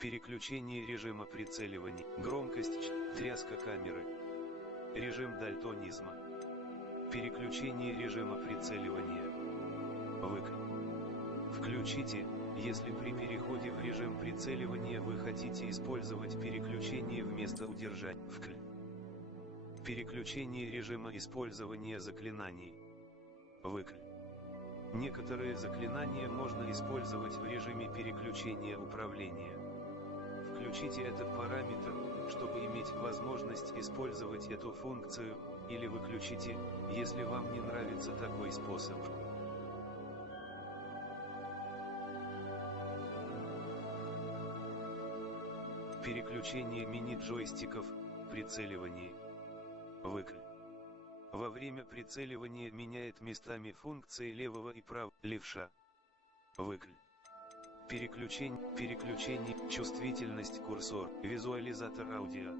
Переключение режима прицеливания. Громкость, тряска камеры. Режим дальтонизма. Переключение режима прицеливания. Включите, если при переходе в режим прицеливания вы хотите использовать переключение вместо удержания. Переключение режима использования заклинаний. Некоторые заклинания можно использовать в режиме переключения управления. Включите этот параметр, чтобы иметь возможность использовать эту функцию, или выключите, если вам не нравится такой способ. Переключение мини-джойстиков, прицеливание. Во время прицеливания меняет местами функции левого и правого, левша. Переключение, чувствительность курсор, визуализатор аудио.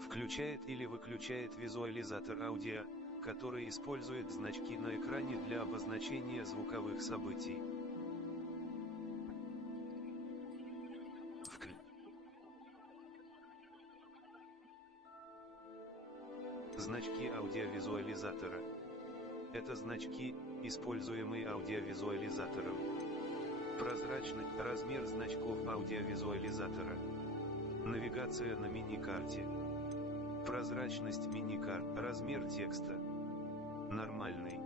Включает или выключает визуализатор аудио, который использует значки на экране для обозначения звуковых событий. Значки аудиовизуализатора. Это значки, используемые аудиовизуализатором. Прозрачный размер значков аудиовизуализатора. Навигация на миникарте. Прозрачность миникарт. Размер текста. Нормальный.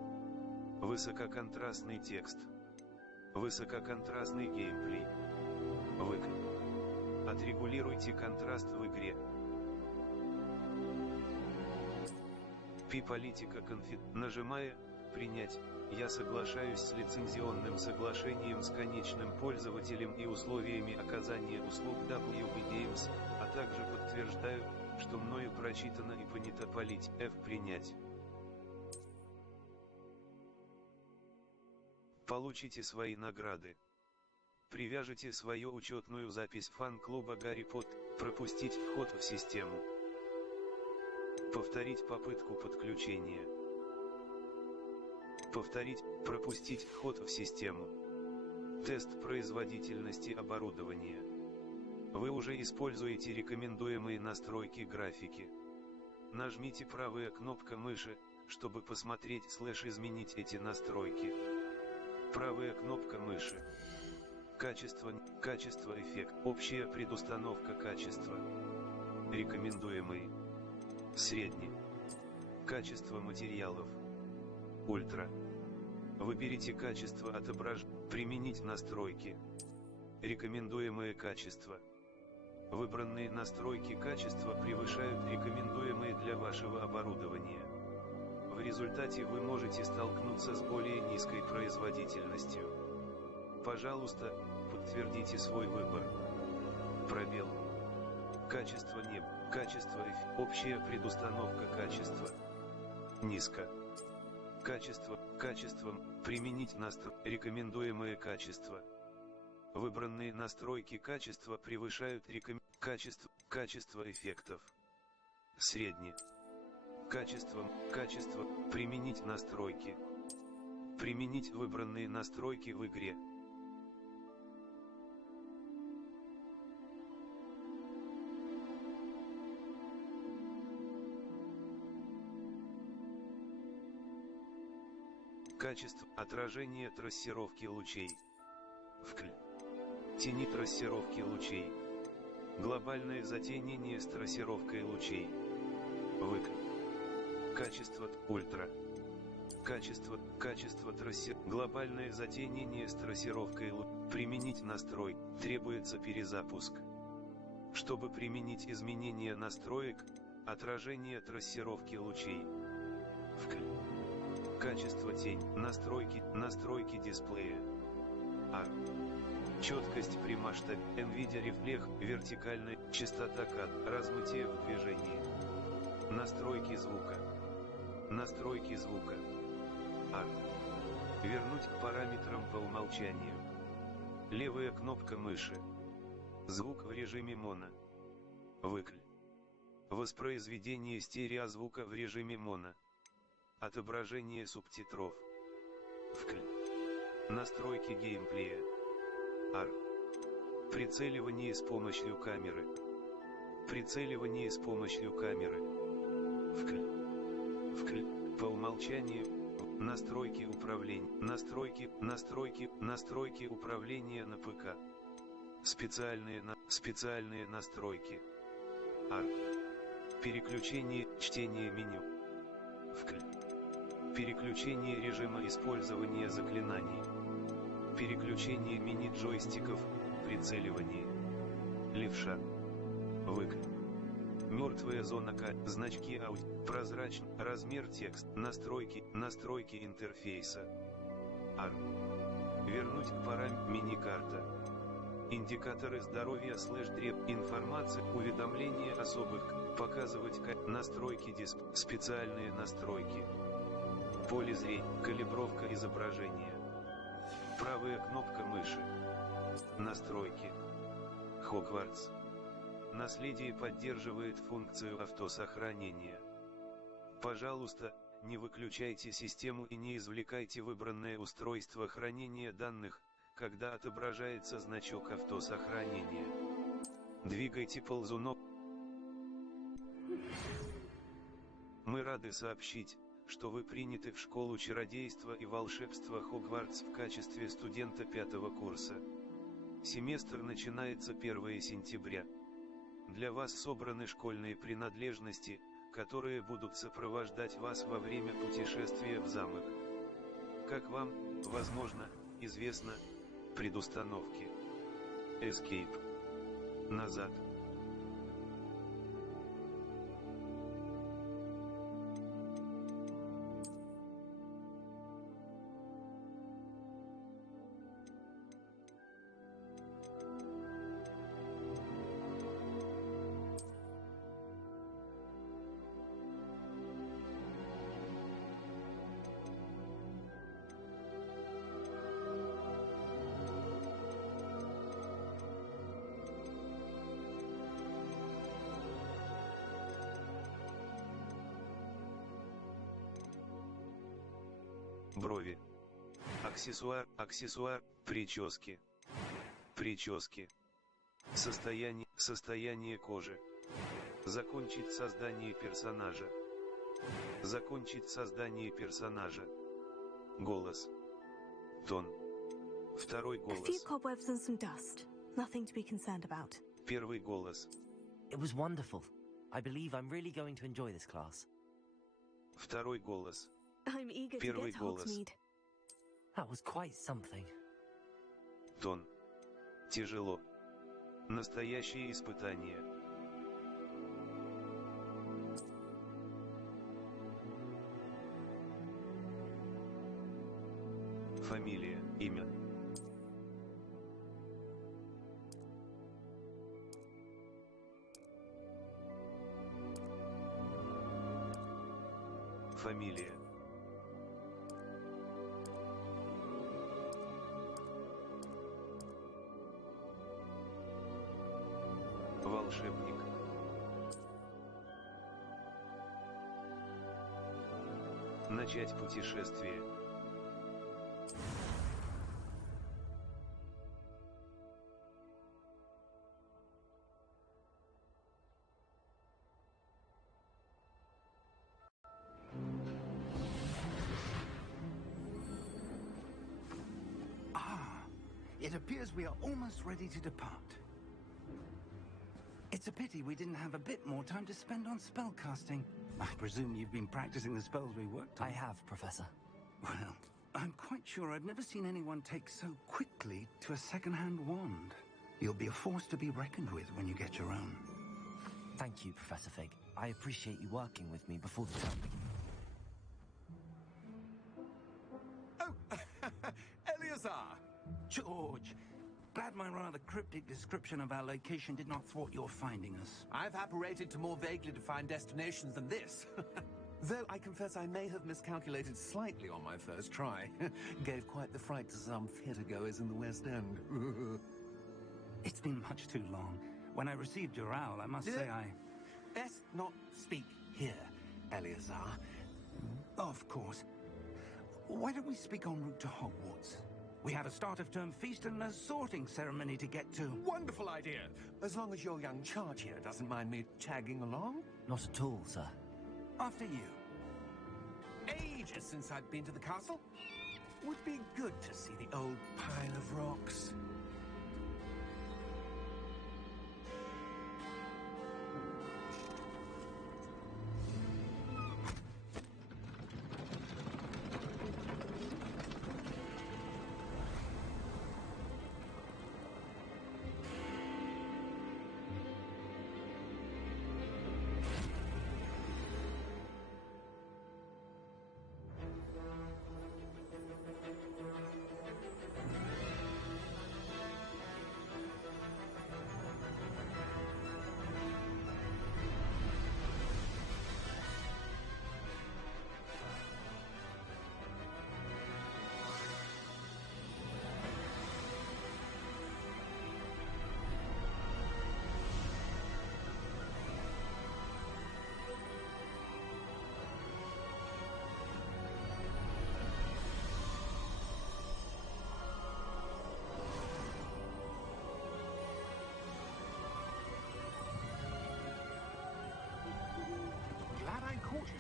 Высококонтрастный текст. Высококонтрастный геймплей. Отрегулируйте контраст в игре. Политика нажимая «Принять», я соглашаюсь с лицензионным соглашением с конечным пользователем и условиями оказания услуг WB Games, а также подтверждаю, что мною прочитано и понято принять. Получите свои награды. Привяжите свою учетную запись фан-клуба Гарри Поттер, пропустить вход в систему. Повторить попытку подключения. Пропустить вход в систему. Тест производительности оборудования. Вы уже используете рекомендуемые настройки графики. Нажмите правая кнопка мыши, чтобы посмотреть/изменить эти настройки. Правая кнопка мыши. Качество эффект. Общая предустановка качества. Рекомендуемые. Средний. Качество материалов. Ультра. Выберите качество отображения. Применить настройки. Рекомендуемое качество. Выбранные настройки качества превышают рекомендуемые для вашего оборудования. В результате вы можете столкнуться с более низкой производительностью. Пожалуйста, подтвердите свой выбор. Пробел. Качество неба. Общая предустановка качества. Низко. Качеством, применить рекомендуемое качество. Выбранные настройки качества превышают качество эффектов. Средний. Качество, применить настройки. Применить выбранные настройки в игре. Качество отражения трассировки лучей. Тени трассировки лучей. Глобальное затемнение с трассировкой лучей. Качество ультра. Качество глобальное затемнение с трассировкой лучей. Применить настрой. Требуется перезапуск. Чтобы применить изменения настроек, отражение трассировки лучей. Качество тень, настройки дисплея. Четкость при масштабе, NVIDIA рефлекс, вертикальная, частота кадра, размытие в движении. Настройки звука. Вернуть к параметрам по умолчанию. Левая кнопка мыши. Звук в режиме моно. Воспроизведение стереозвука в режиме моно. Отображение субтитров. Настройки геймплея. Прицеливание с помощью камеры. Прицеливание с помощью камеры. По умолчанию. Настройки управления. Настройки управления на ПК. Специальные настройки. Переключение, чтение меню. Переключение режима использования заклинаний. Переключение мини-джойстиков, прицеливание. Левша. Мертвая зона значки прозрачный, размер текст, настройки интерфейса. Вернуть к миникарта. Индикаторы здоровья информация, уведомления особых, показывать настройки специальные настройки. Поле зрения, калибровка изображения. Правая кнопка мыши. Настройки. Hogwarts. Наследие поддерживает функцию автосохранения. Пожалуйста, не выключайте систему и не извлекайте выбранное устройство хранения данных, когда отображается значок автосохранения. Двигайте ползунок. Мы рады сообщить, что вы приняты в школу чародейства и волшебства Hogwarts в качестве студента 5-го курса. Семестр начинается 1 сентября. Для вас собраны школьные принадлежности, которые будут сопровождать вас во время путешествия в замок. Как вам, возможно, известно, предустановки. Escape. Назад. Брови. Аксессуар, прически. Состояние кожи. Закончить создание персонажа. Голос. Тон. Второй голос. A few cobwebs and some dust. Nothing to be concerned about. Первый голос. It was wonderful. I believe I'm really going to enjoy this class. Второй голос. I'm eager to Первый get голос. Hogsmeade. That was quite something. Тон. Тяжело. Настоящее испытание. Фамилия, имя. Фамилия. Волшебник. Начать путешествие. It appears we are almost ready to depart. It's a pity we didn't have a bit more time to spend on spellcasting. I presume you've been practicing the spells we worked on. I have, Professor. Well, I'm quite sure I've never seen anyone take so quickly to a second-hand wand. You'll be a force to be reckoned with when you get your own. Thank you, Professor Fig. I appreciate you working with me before the term begins. Oh, Eleazar! George! Glad my rather cryptic description of our location did not thwart your finding us. I've apparated to more vaguely defined destinations than this. Though I confess I may have miscalculated slightly on my first try. Gave quite the fright to some theatre-goers in the West End. It's been much too long. When I received your owl, I must say I... Best not speak here, Eleazar. Of course. Why don't we speak en route to Hogwarts? We have a start-of-term feast and a sorting ceremony to get to. Wonderful idea. As long as your young charge here doesn't mind me tagging along. Not at all, sir. After you. Ages since I've been to the castle. Would be good to see the old pile of rocks.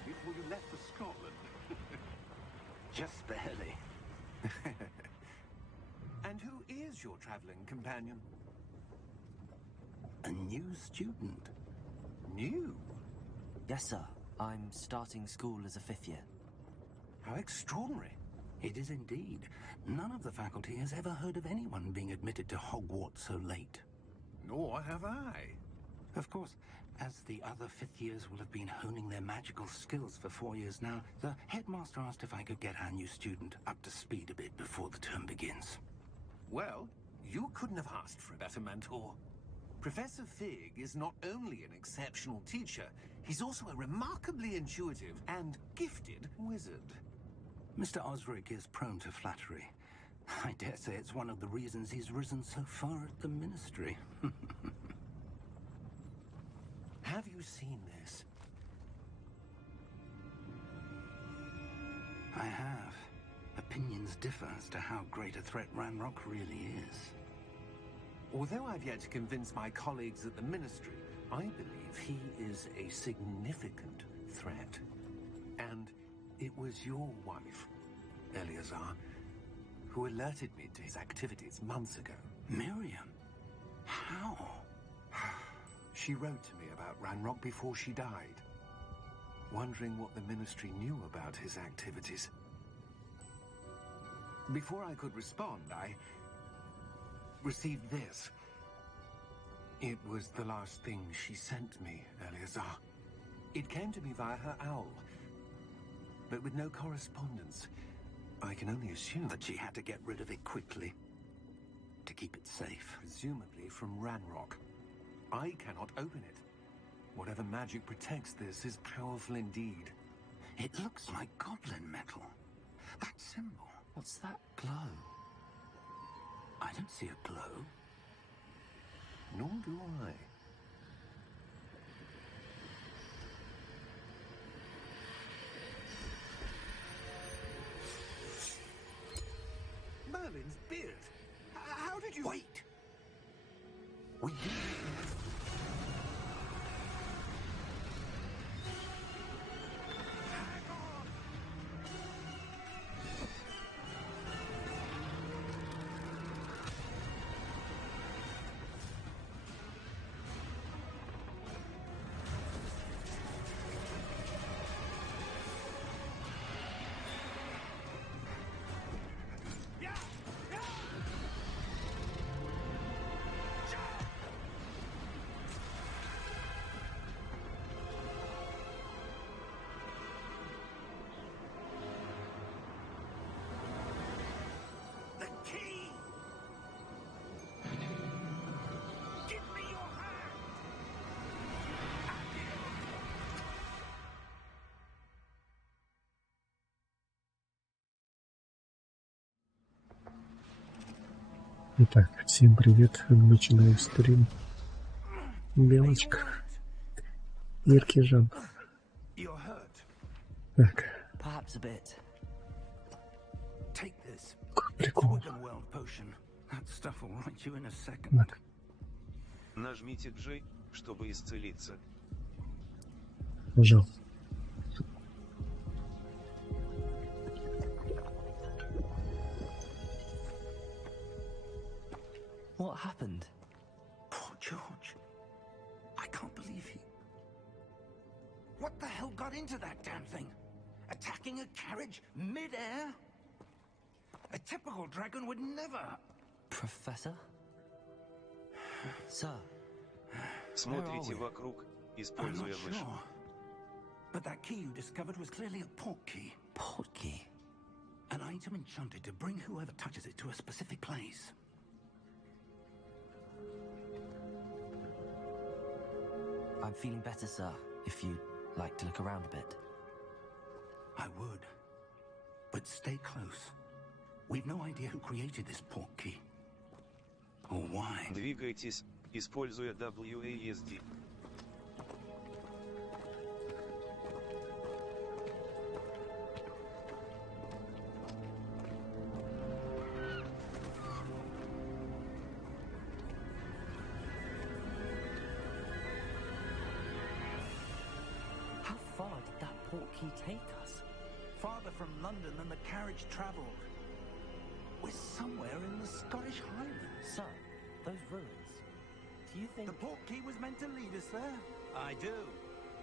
Before you left for Scotland. Just barely. And who is your traveling companion? A new student. New? Yes, sir. I'm starting school as a 5th year. How extraordinary. It is indeed. None of the faculty has ever heard of anyone being admitted to Hogwarts so late. Nor have I. Of course, as the other 5th years will have been honing their magical skills for 4 years now, the headmaster asked if I could get our new student up to speed a bit before the term begins. Well, you couldn't have asked for a better mentor. Professor Fig is not only an exceptional teacher, he's also a remarkably intuitive and gifted wizard. Mr. Osric is prone to flattery. I dare say it's one of the reasons he's risen so far at the ministry. Have you seen this? I have. Opinions differ as to how great a threat Ranrock really is. Although I've yet to convince my colleagues at the ministry, I believe he is a significant threat. And it was your wife, Eleazar, who alerted me to his activities months ago. Miriam? How? She wrote to me about Ranrock before she died, wondering what the ministry knew about his activities. Before I could respond, I received this. It was the last thing she sent me, Eleazar. It came to me via her owl, but with no correspondence. I can only assume that she had to get rid of it quickly to keep it safe. Presumably from Ranrock. I cannot open it. Whatever magic protects this is powerful indeed. It looks like goblin metal. That symbol. What's that glow? I don't see a glow. Nor do I. Merlin's beard. How did you... Wait! We did. Итак, всем привет, начинаем стрим. Белочка, Иркижан. Так. Прикол. Так. Нажмите J, чтобы исцелиться. Нажал. What happened? Poor George. I can't believe he... What the hell got into that damn thing? Attacking a carriage mid-air? A typical dragon would never... Professor? Sir? Смотрите вокруг, используя I'm not мышь. sure. But that key you discovered was clearly a port key. Port key? An item enchanted to bring whoever touches it to a specific place. I'm feeling better, sir, if you'd like to look around a bit. I would. But stay close. We've no idea who created this port key. Or why. Двигайтесь, используя WASD. How far did that port key take us? Farther from London than the carriage travelled. We're somewhere in the Scottish Highlands. Sir, those ruins. Do you think... The port key was meant to lead us there? I do.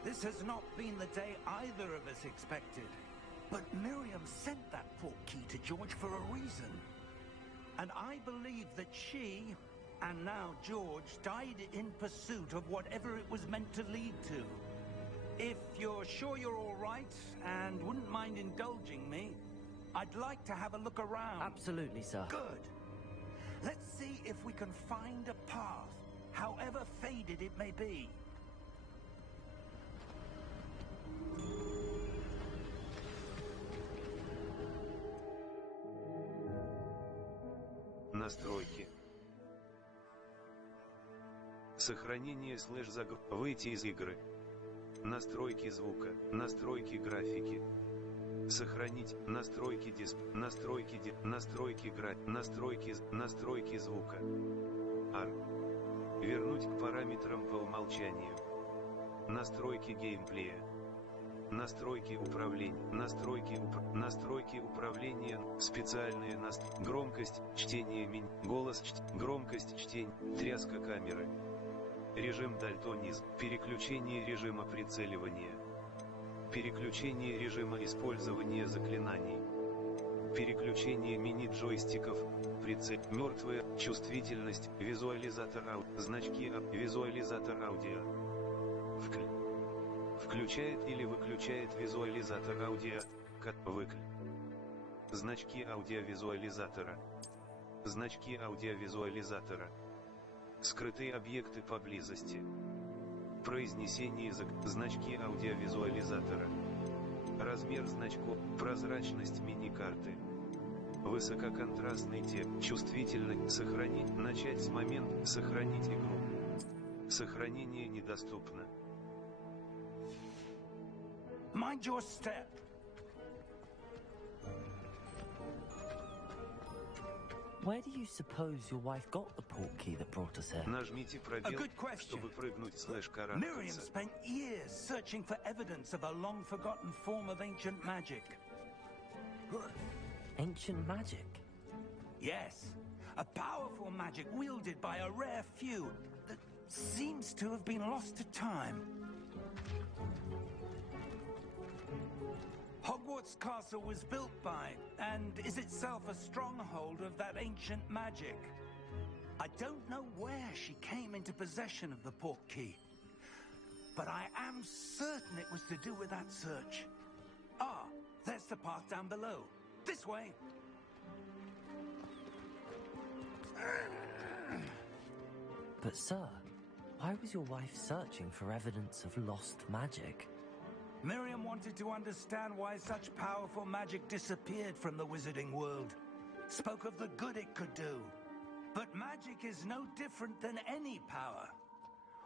This has not been the day either of us expected. But Miriam sent that port key to George for a reason. And I believe that she, and now George, died in pursuit of whatever it was meant to lead to. If you're sure you're all right and wouldn't mind indulging me, I'd like to have a look around. Absolutely, sir. Good. Let's see if we can find a path, however faded it may be. Настройки. Сохранение /загруз. Выйти из игры. Настройки звука. Настройки графики. Сохранить. Настройки диск. Настройки настройки звука. R. Вернуть к параметрам по умолчанию. Настройки геймплея. Настройки управления. Настройки управления. Специальные громкость чтения голос громкость чтения. Тряска камеры. Режим дальтонизм. Переключение режима прицеливания. Переключение режима использования заклинаний. Переключение мини-джойстиков. Прицел. Мертвая. Чувствительность. Визуализатор значки. Визуализатор аудио. Включает или выключает визуализатор аудио. Значки аудиовизуализатора. Значки аудиовизуализатора. Скрытые объекты поблизости. Произнесение значки аудиовизуализатора. Размер значков. Прозрачность мини-карты. Высококонтрастный текст. Чувствительность. Сохранить. Начать с момента. Сохранить игру. Сохранение недоступно. Mind your step. Where do you suppose your wife got the port key that brought us here? Нажмите пробел, чтобы прыгнуть /карабкаться. Miriam spent years searching for evidence of a long-forgotten form of ancient magic. Ancient magic? Yes, a powerful magic wielded by a rare few that seems to have been lost to time. Hogwarts Castle was built by, and is itself a stronghold of that ancient magic. I don't know where she came into possession of the port key, but I am certain it was to do with that search. Ah, there's the path down below. This way. But sir, why was your wife searching for evidence of lost magic? Miriam wanted to understand why such powerful magic disappeared from the wizarding world. Spoke of the good it could do. But magic is no different than any power.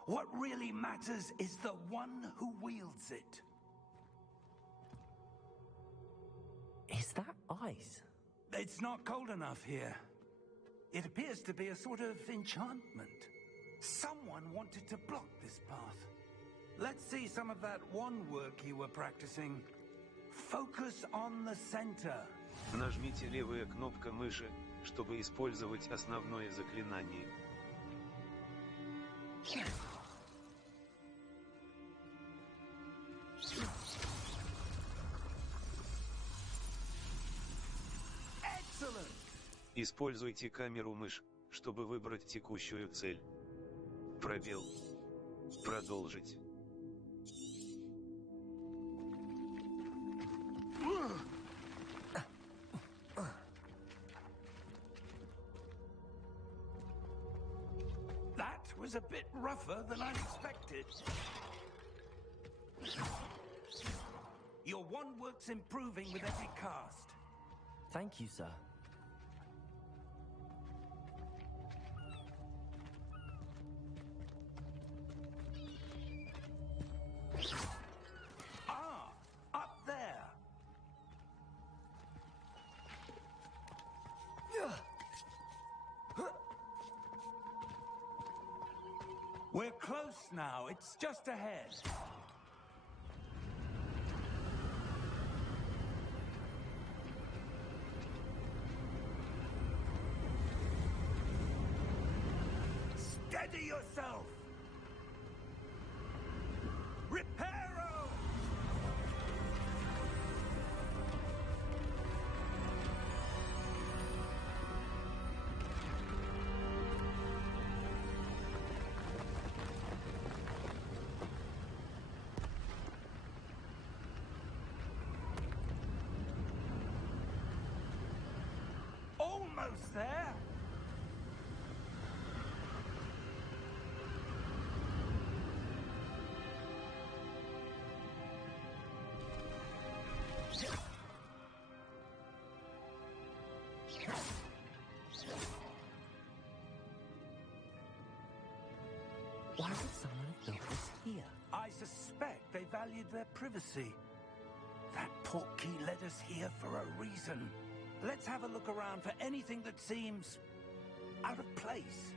What really matters is the one who wields it. Is that ice? It's not cold enough here. It appears to be a sort of enchantment. Someone wanted to block this path. Let's see some of that one work you were practicing. Focus on the center. Нажмите левая кнопка мыши, чтобы использовать основное заклинание. Excellent. Используйте камеру мышь, чтобы выбрать текущую цель. Пробел. Продолжить. That was a bit rougher than I expected. Your one work's improving with every cast. Thank you, sir. Ah, up there. We're close now. It's just ahead. Steady yourself. Reparo! Almost there. Why would someone have built this here? I suspect they valued their privacy. That portkey led us here for a reason. Let's have a look around for anything that seems out of place.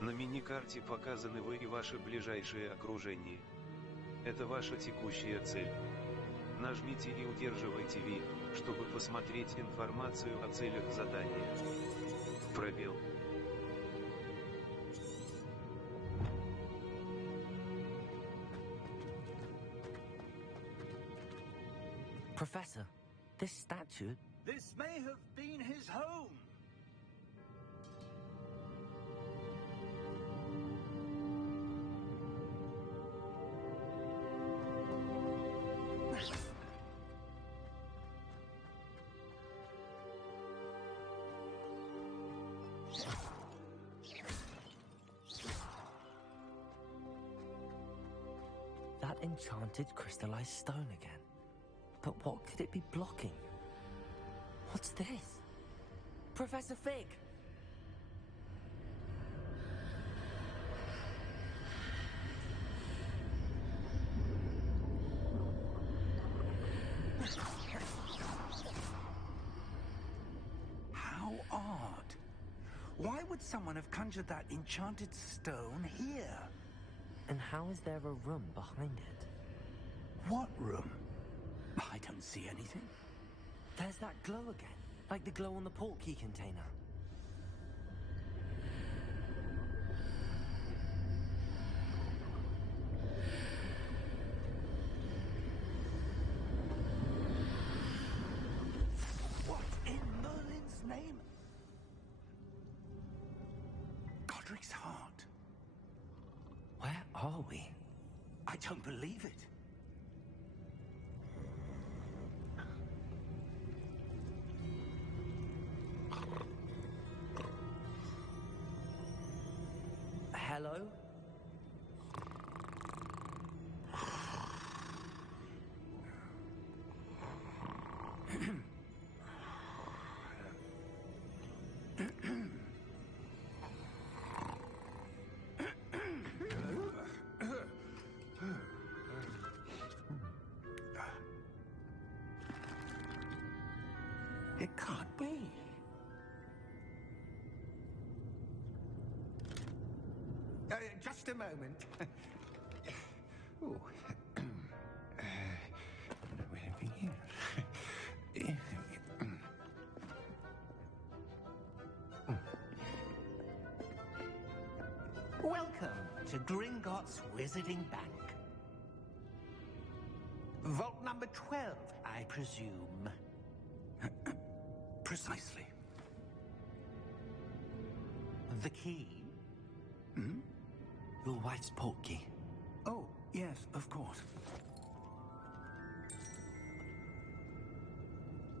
На миникарте показаны вы и ваше ближайшее окружение. Это ваша текущая цель. Нажмите и удерживайте V, чтобы посмотреть информацию о целях задания. Пробел. Professor, this statue... This may have been his home. That enchanted crystallized stone again. But what could it be blocking? What's this? Professor Fig! How odd. Why would someone have conjured that enchanted stone here? And how is there a room behind it? What room? I don't see anything. There's that glow again, like the glow on the portkey container. What in Merlin's name? Godric's heart. Where are we? I don't believe it. Hello? It can't be. Just a moment. Ooh. Anything here? Welcome to Gringotts Wizarding Bank. Vault number 12, I presume. Precisely. The key? Hmm? Your wife's portkey. Oh, yes, of course.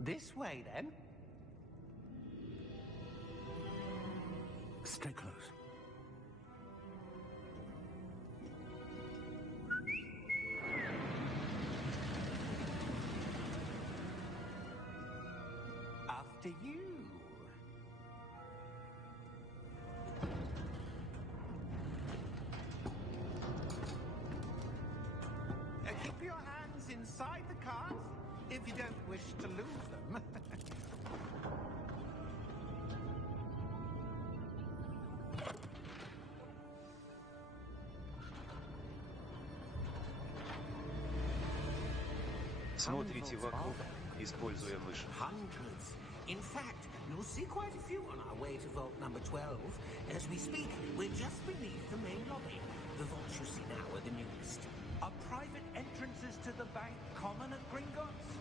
This way, then. Stay close. After you. Keep your hands inside the cart if you don't wish to lose them. Смотрите вокруг, используя мышь. Hundreds. In fact, you'll see quite a few on our way to vault number 12. As we speak, we're just beneath the main lobby. The vaults you see now are the newest. Are private entrances to the bank common at Gringotts?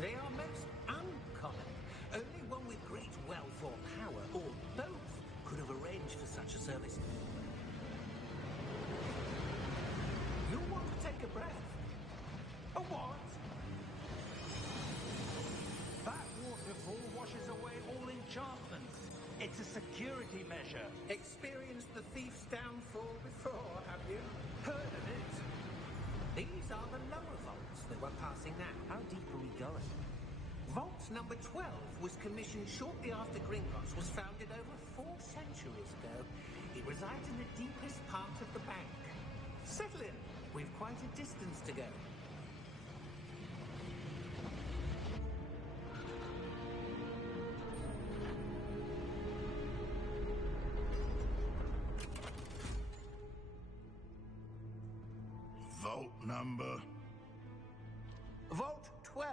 They are most uncommon. Only one with great wealth or power, or both, could have arranged for such a service. You'll want to take a breath. A what? That waterfall washes away all enchantments. It's a security measure. Experienced the thief's downfall before, have you? Heard of it? These are the lower vaults that we're passing now. How deep are we going? Vault number 12 was commissioned shortly after Gringotts was founded over 4 centuries ago. It resides in the deepest part of the bank. Settle in. We've quite a distance to go. Vault number? Vault 12.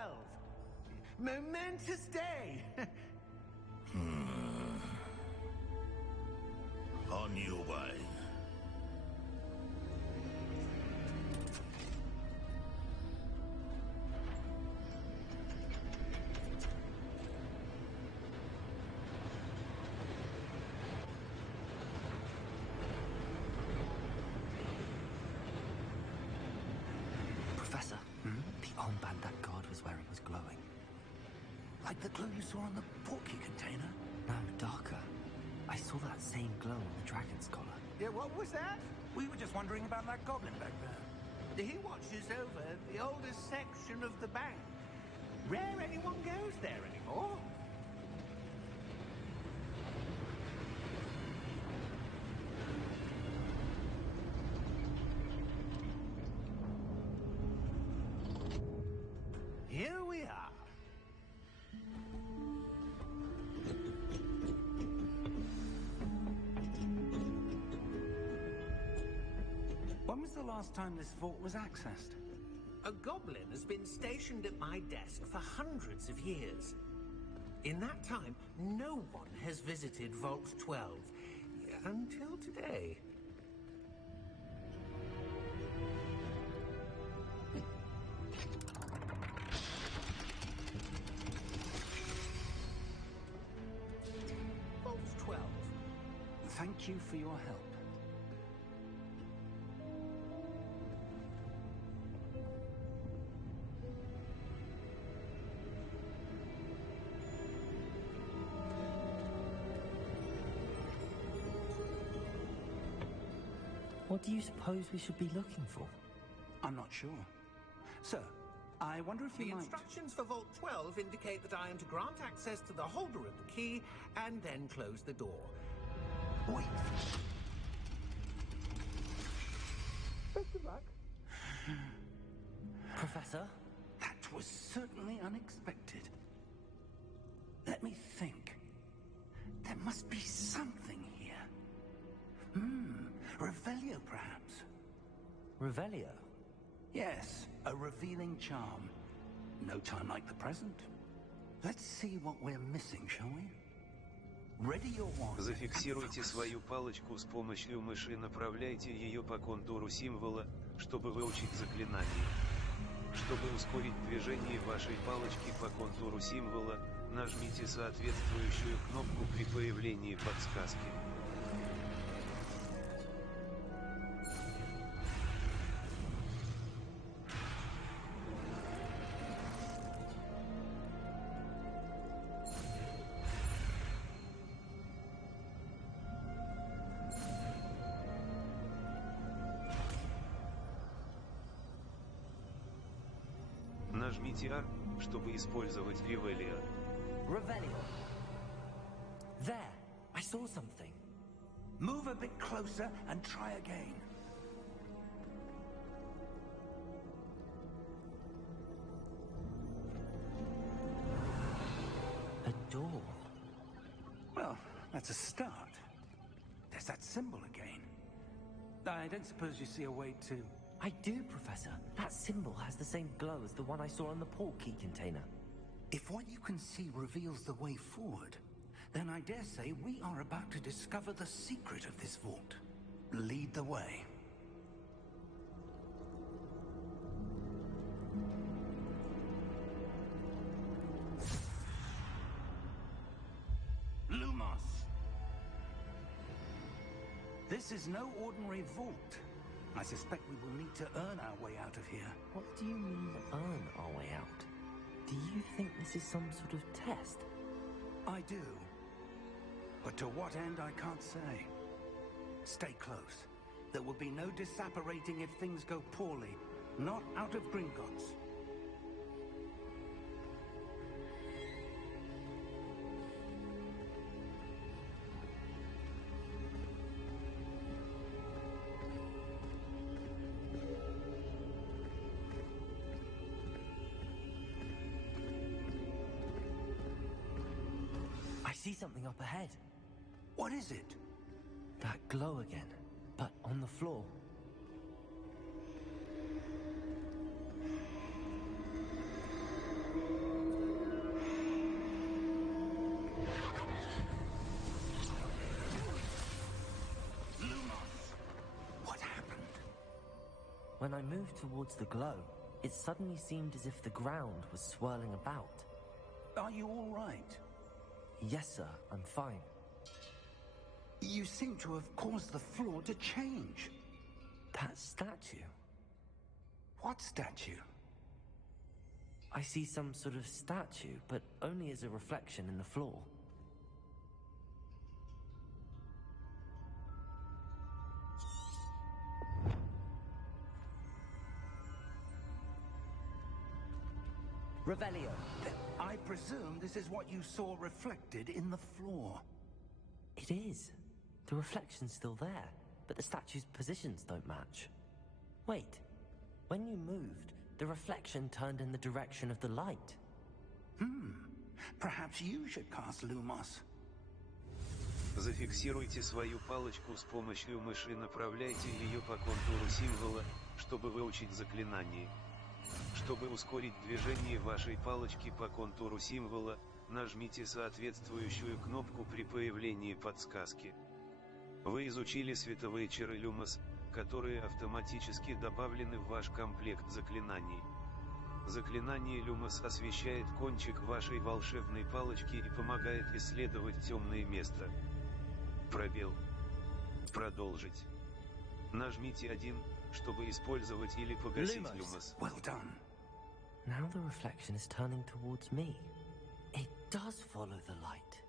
Momentous day. On your way. Professor, the armband that guard was wearing was glowing. Like the glow you saw on the portkey container? No, darker. I saw that same glow on the dragon's collar. Yeah, what was that? We were just wondering about that goblin back there. He watches over the oldest section of the bank. Rare anyone goes there anymore. Here we are. When was the last time this vault was accessed? A goblin has been stationed at my desk for hundreds of years. In that time, no one has visited Vault 12 until today. Vault 12. Thank you for your help. What do you suppose we should be looking for? I'm not sure. Sir, I wonder if you The might... instructions for Vault 12 indicate that I am to grant access to the holder of the key and then close the door. Wait. Best of luck. Professor? That was certainly unexpected. Revelio? Yes, a revealing charm. No time like the present. Let's see what we're missing, shall we? Ready your wand. Зафиксируйте свою палочку с помощью мыши и направляйте ее по контуру символа, чтобы выучить заклинание. Чтобы ускорить движение вашей палочки по контуру символа, нажмите соответствующую кнопку при появлении подсказки. Нажмите R, чтобы использовать Revelio. Revelio. There, I saw something. Move a bit closer and try again. A door. Well, that's a start. There's that symbol again. I don't suppose you see a way to... I do, Professor. That symbol has the same glow as the one I saw on the port key container. If what you can see reveals the way forward, then I dare say we are about to discover the secret of this vault. Lead the way. Lumos! This is no ordinary vault. I suspect we will need to earn our way out of here. What do you mean, earn our way out? Do you think this is some sort of test? I do. But to what end, I can't say. Stay close. There will be no disapparating if things go poorly. Not out of Gringotts. I see something up ahead. What is it? That glow again, but on the floor. What happened? When I moved towards the glow, it suddenly seemed as if the ground was swirling about. Are you all right? Yes, sir, I'm fine. You seem to have caused the floor to change. That statue. What statue? I see some sort of statue, but only as a reflection in the floor. Revelio. I presume this is what you saw reflected in the floor. It is. The reflection's still there, but the statue's positions don't match. Wait. When you moved, the reflection turned in the direction of the light. Perhaps you should cast Lumos. Зафиксируйте свою палочку с помощью мыши и направляйте ее по контуру символа, чтобы выучить заклинание. Чтобы ускорить движение вашей палочки по контуру символа, нажмите соответствующую кнопку при появлении подсказки. Вы изучили световые чары Lumos, которые автоматически добавлены в ваш комплект заклинаний. Заклинание Lumos освещает кончик вашей волшебной палочки и помогает исследовать темное место. Пробел. Продолжить. Нажмите 1, чтобы использовать или погасить Lumos. Well done. Now the reflection is turning towards me. It does follow the light.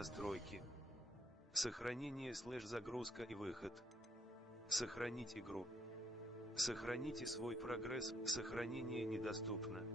настройки. Сохранение / загрузка и выход. Сохранить игру. Сохраните свой прогресс, сохранение недоступно.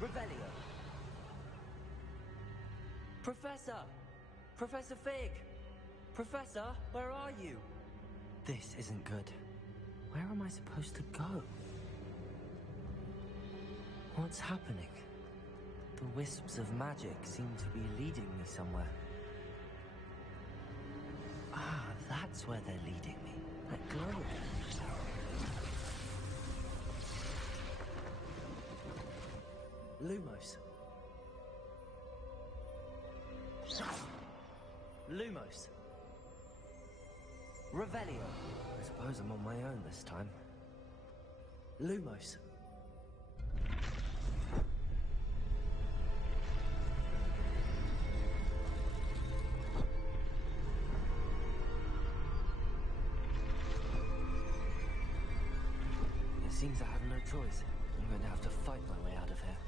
Revelio. Professor! Professor Fig! Professor, where are you? This isn't good. Where am I supposed to go? What's happening? The wisps of magic seem to be leading me somewhere. Ah, that's where they're leading me. That glow. Lumos. Lumos. Revelio. I suppose I'm on my own this time. Lumos. It seems I have no choice. I'm going to have to fight my way out of here.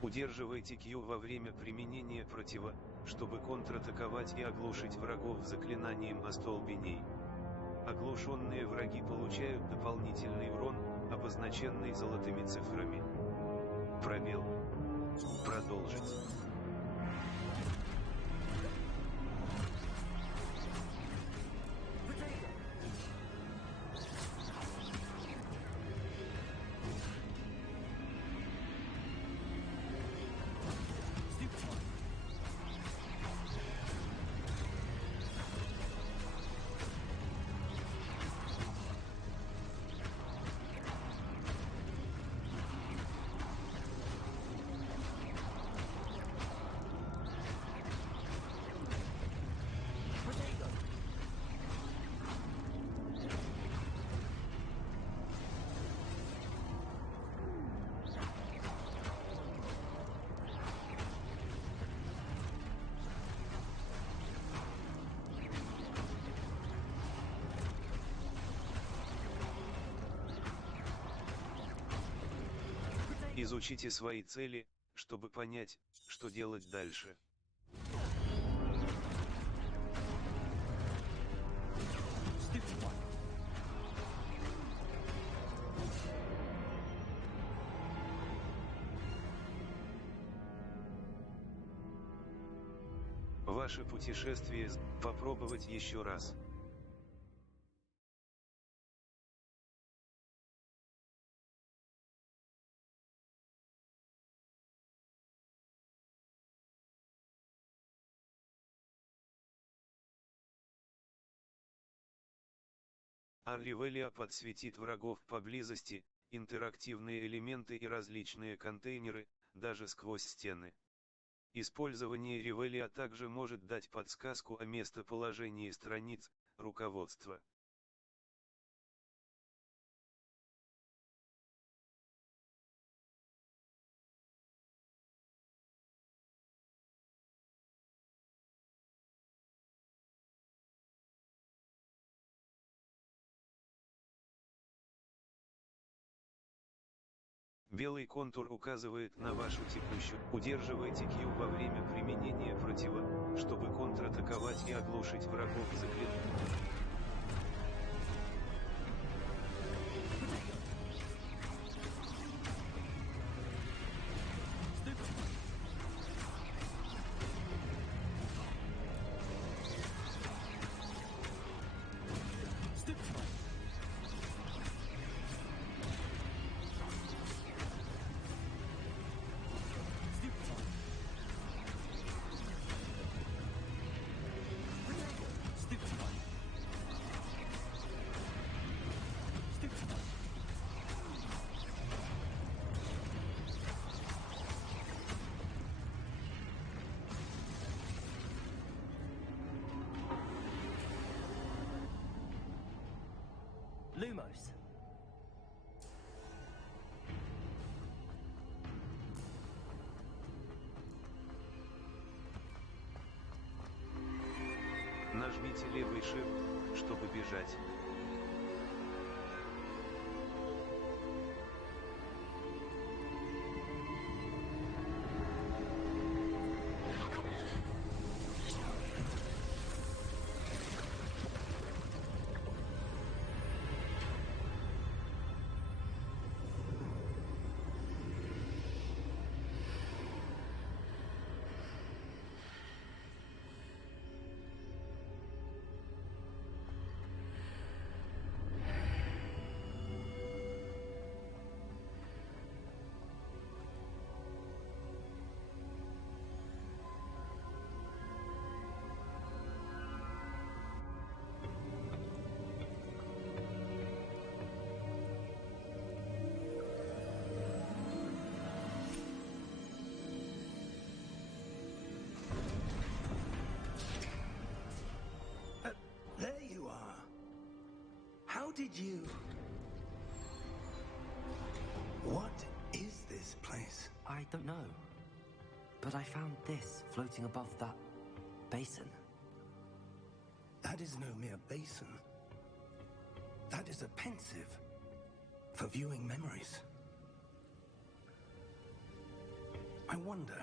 Удерживайте Q во время применения протива, чтобы контратаковать и оглушить врагов заклинанием остолбеней. Оглушенные враги получают дополнительный урон, обозначенный золотыми цифрами. Пробел. Продолжить. Изучите свои цели, чтобы понять, что делать дальше. Ваше путешествие попробовать еще раз. Ревелия подсветит врагов поблизости, интерактивные элементы и различные контейнеры, даже сквозь стены. Использование Ревелия также может дать подсказку о местоположении страниц, руководства. Белый контур указывает на вашу текущую. Удерживайте Q во время применения протива, чтобы контратаковать и оглушить врагов заклинанием. Lumos. Нажмите левый shift, чтобы бежать. There you are. How did you... What is this place? I don't know. But I found this floating above that basin. That is no mere basin. That is a pensive for viewing memories. I wonder...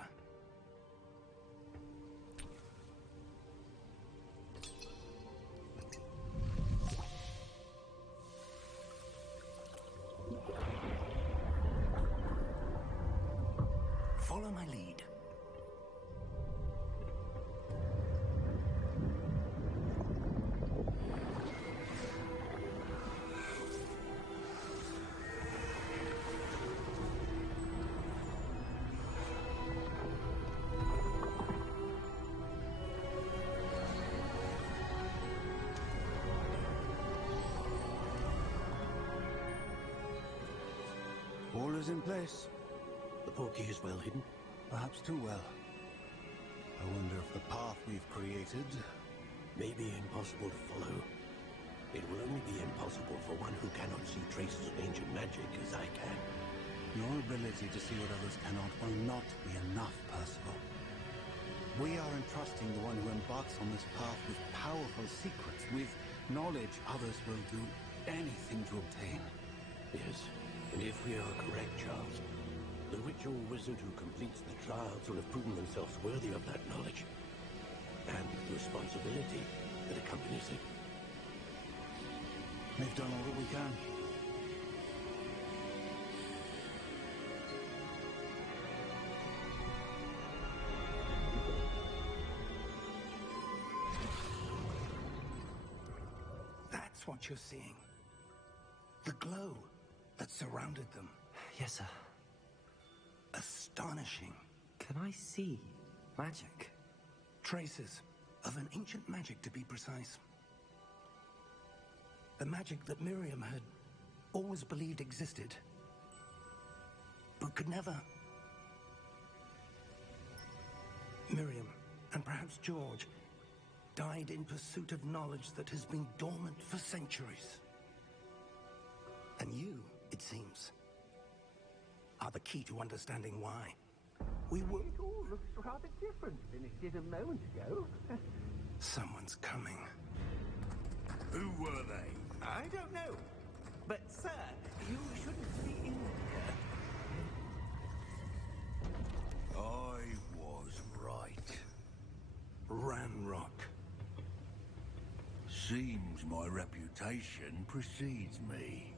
Follow my lead. All is in place. The portkey is well hidden. Perhaps too well. I wonder if the path we've created May be impossible to follow. It will only be impossible for one who cannot see traces of ancient magic as I can. Your ability to see what others cannot will not be enough, Percival. We are entrusting the one who embarks on this path with powerful secrets, with knowledge others will do anything to obtain. Yes, and if we are correct, Charles, the witch or wizard who completes the trials will have proven themselves worthy of that knowledge, and the responsibility that accompanies it. We've done all that we can. That's what you're seeing. The glow that surrounded them. Yes, sir. Astonishing. Can I see magic? Traces of an ancient magic, to be precise. The magic that Miriam had always believed existed, but could never. Miriam, and perhaps George, died in pursuit of knowledge that has been dormant for centuries. And you, it seems, are the key to understanding why. We were... It all looks rather different than it did a moment ago. Someone's coming. Who were they? I don't know. But, sir, you shouldn't be in here. Seems my reputation precedes me.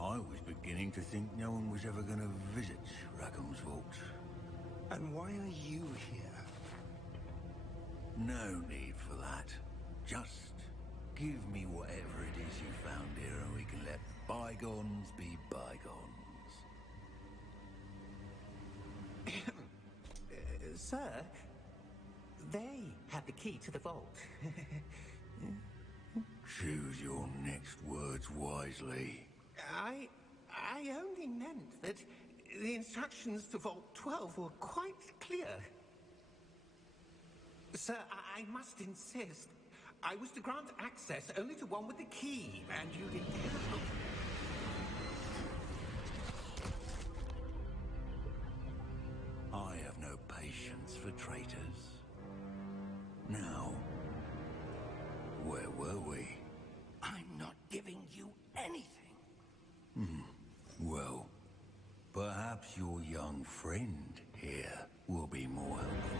I was beginning to think no one was ever going to visit Rackham's vault. And why are you here? No need for that. Just give me whatever it is you found here and we can let bygones be bygones. Sir, they have the key to the vault. Choose your next words wisely. I only meant that the instructions to Vault 12 were quite clear. Sir, I must insist. I was to grant access only to one with the key, and you didn't have. I have no patience for traitors. Now, where were we? I'm not giving you anything. Well, perhaps your young friend here will be more helpful.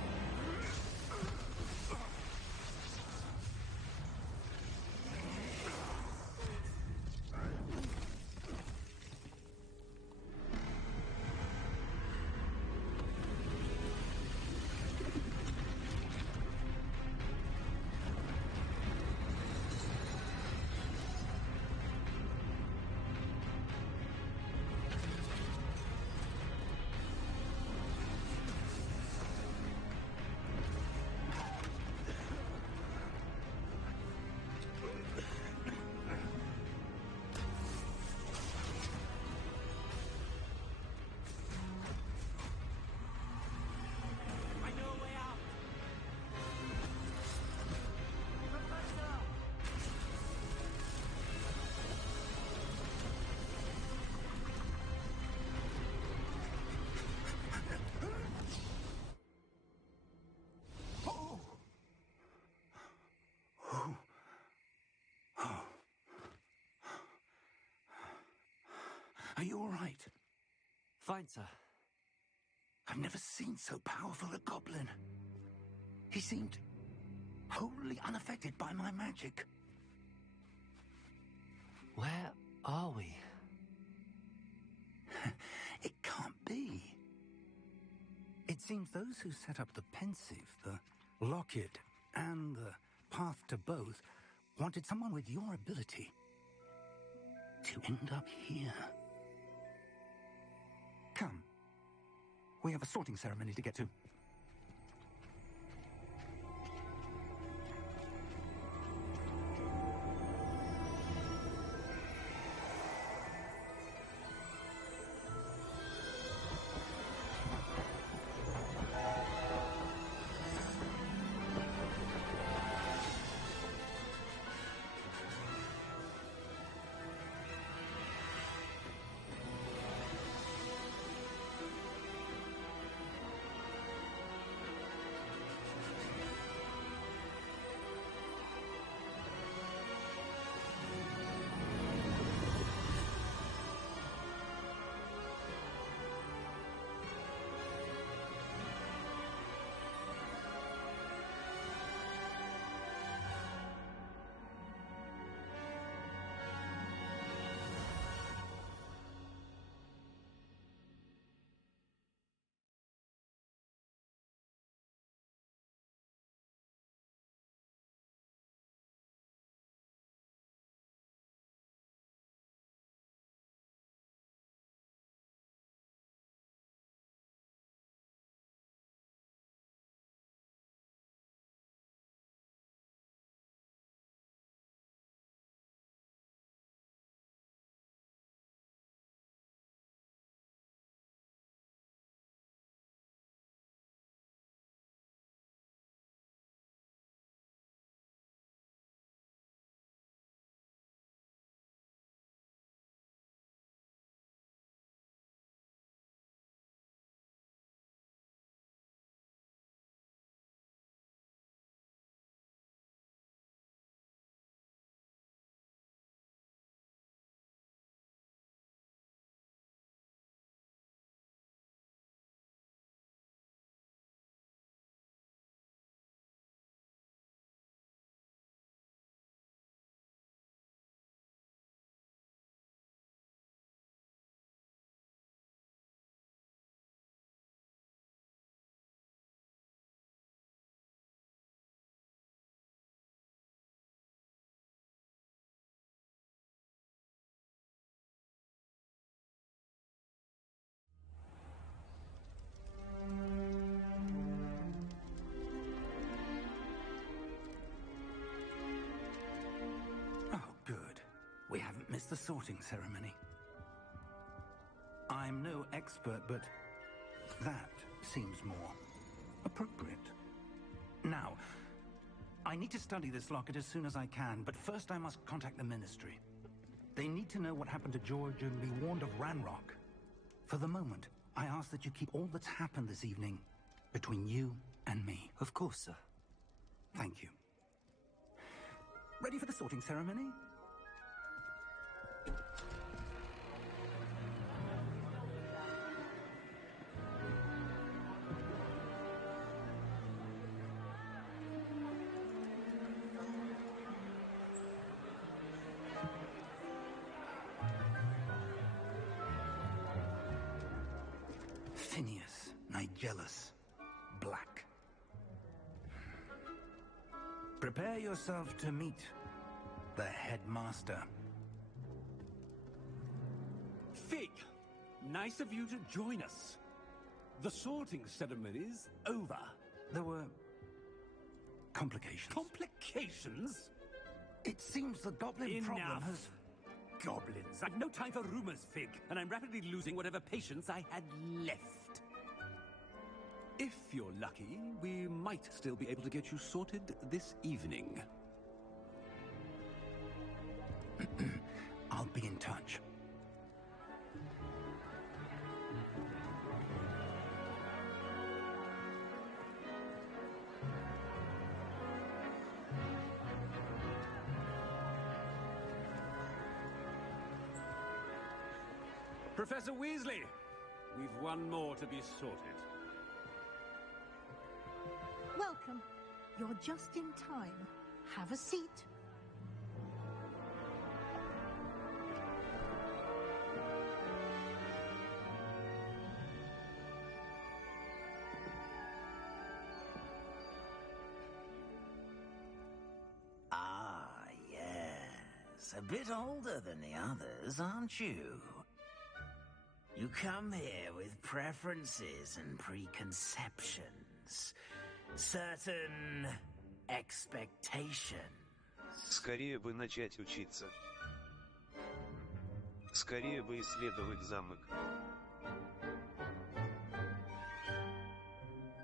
Are you all right? Fine, sir. I've never seen so powerful a goblin. He seemed wholly unaffected by my magic. Where are we? It can't be. It seems those who set up the pensive, the locket, and the path to both wanted someone with your ability to end up here. Come. We have a sorting ceremony to get to. We haven't missed the sorting ceremony. I'm no expert, but that seems more appropriate. Now, I need to study this locket as soon as I can, but first I must contact the Ministry. They need to know what happened to George and be warned of Ranrock. For the moment, I ask that you keep all that's happened this evening between you and me. Of course, sir. Thank you. Ready for the sorting ceremony? Phineas, Nigellus, Black. Prepare yourself to meet the headmaster. Fig, nice of you to join us. The sorting ceremony's over. There were complications. Complications? It seems the goblin problem has... Goblins. I've no time for rumors, Fig, and I'm rapidly losing whatever patience I had left. If you're lucky, we might still be able to get you sorted this evening. I'll be in touch. Professor Weasley, we've one more to be sorted. Welcome. You're just in time. Have a seat. Ah, yes. A bit older than the others, aren't you? You come here with preferences and preconceptions. Certain expectations. Скорее бы начать учиться. Скорее бы исследовать замок.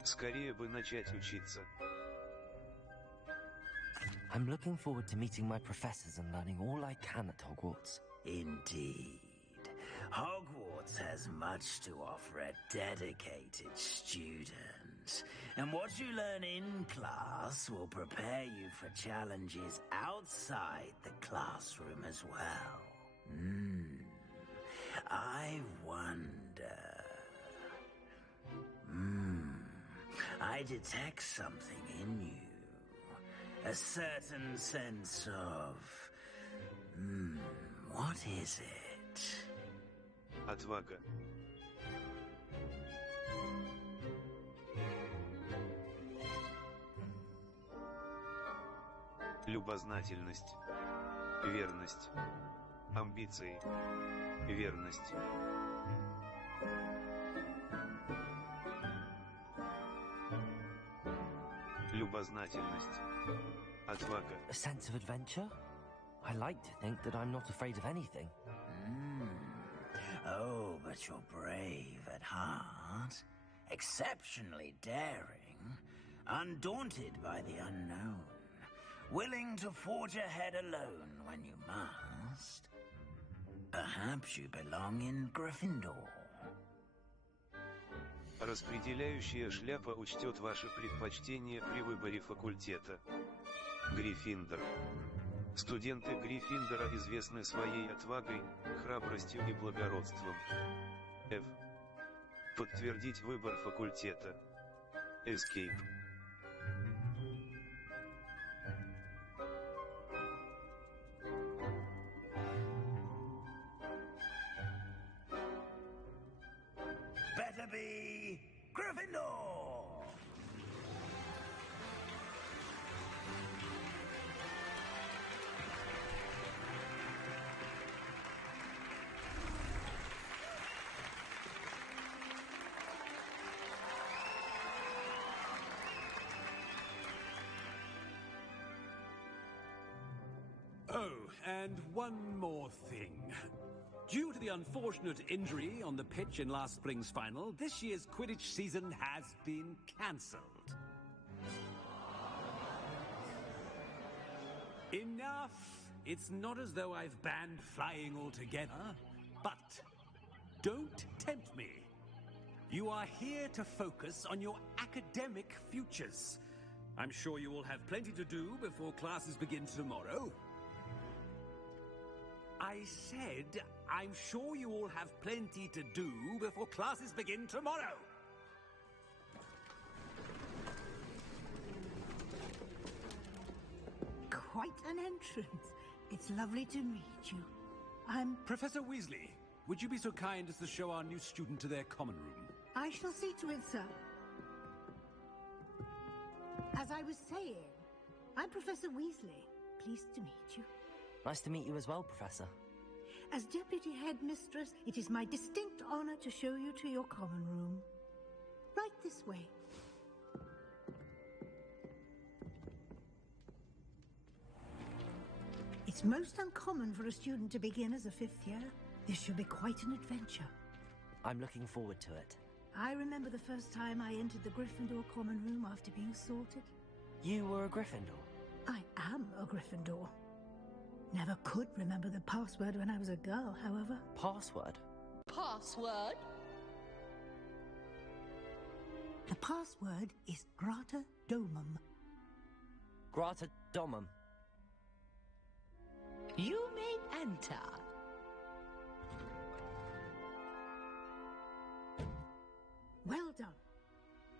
Скорее бы начать учиться. I'm looking forward to meeting my professors and learning all I can at Hogwarts. Indeed. Hogwarts has much to offer a dedicated student. And what you learn in class will prepare you for challenges outside the classroom as well. I wonder... I detect something in you. A certain sense of... what is it? Отвага. Любознательность. Верность. Амбиции. Верность. Любознательность. Отвага. A sense of adventure? I like to think that I'm not afraid of anything. Oh, but you're brave at heart. Exceptionally daring. Undaunted by the unknown. Willing to forge ahead alone when you must. Perhaps you belong in Gryffindor. Распределяющая шляпа учтет ваши предпочтения при выборе факультета. Гриффиндор. Студенты Гриффиндора известны своей отвагой, храбростью и благородством. F. Подтвердить выбор факультета. Escape. Better be Gryffindor! Oh, and one more thing. Due to the unfortunate injury on the pitch in last spring's final, this year's Quidditch season has been cancelled. Enough! It's not as though I've banned flying altogether, but don't tempt me. You are here to focus on your academic futures. I'm sure you will have plenty to do before classes begin tomorrow. I said, I'm sure you all have plenty to do before classes begin tomorrow. Quite an entrance. It's lovely to meet you. I'm... Professor Weasley, would you be so kind as to show our new student to their common room? I shall see to it, sir. As I was saying, I'm Professor Weasley. Pleased to meet you. Nice to meet you as well, Professor. As Deputy Headmistress, it is my distinct honor to show you to your common room. Right this way. It's most uncommon for a student to begin as a fifth year. This should be quite an adventure. I'm looking forward to it. I remember the first time I entered the Gryffindor common room after being sorted. You were a Gryffindor? I am a Gryffindor. Never could remember the password when I was a girl, however. Password? Password? The password is Grata Domum. Grata Domum. You may enter. Well done.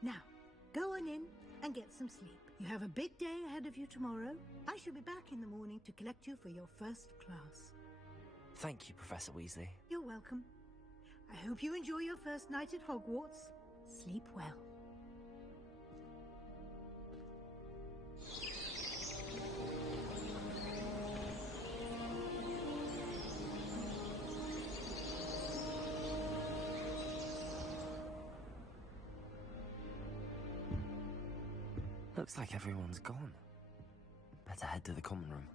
Now, go on in and get some sleep. You have a big day ahead of you tomorrow. I shall be back in the morning to collect you for your first class. Thank you, Professor Weasley. You're welcome. I hope you enjoy your first night at Hogwarts. Sleep well. Looks like everyone's gone. Better head to the common room.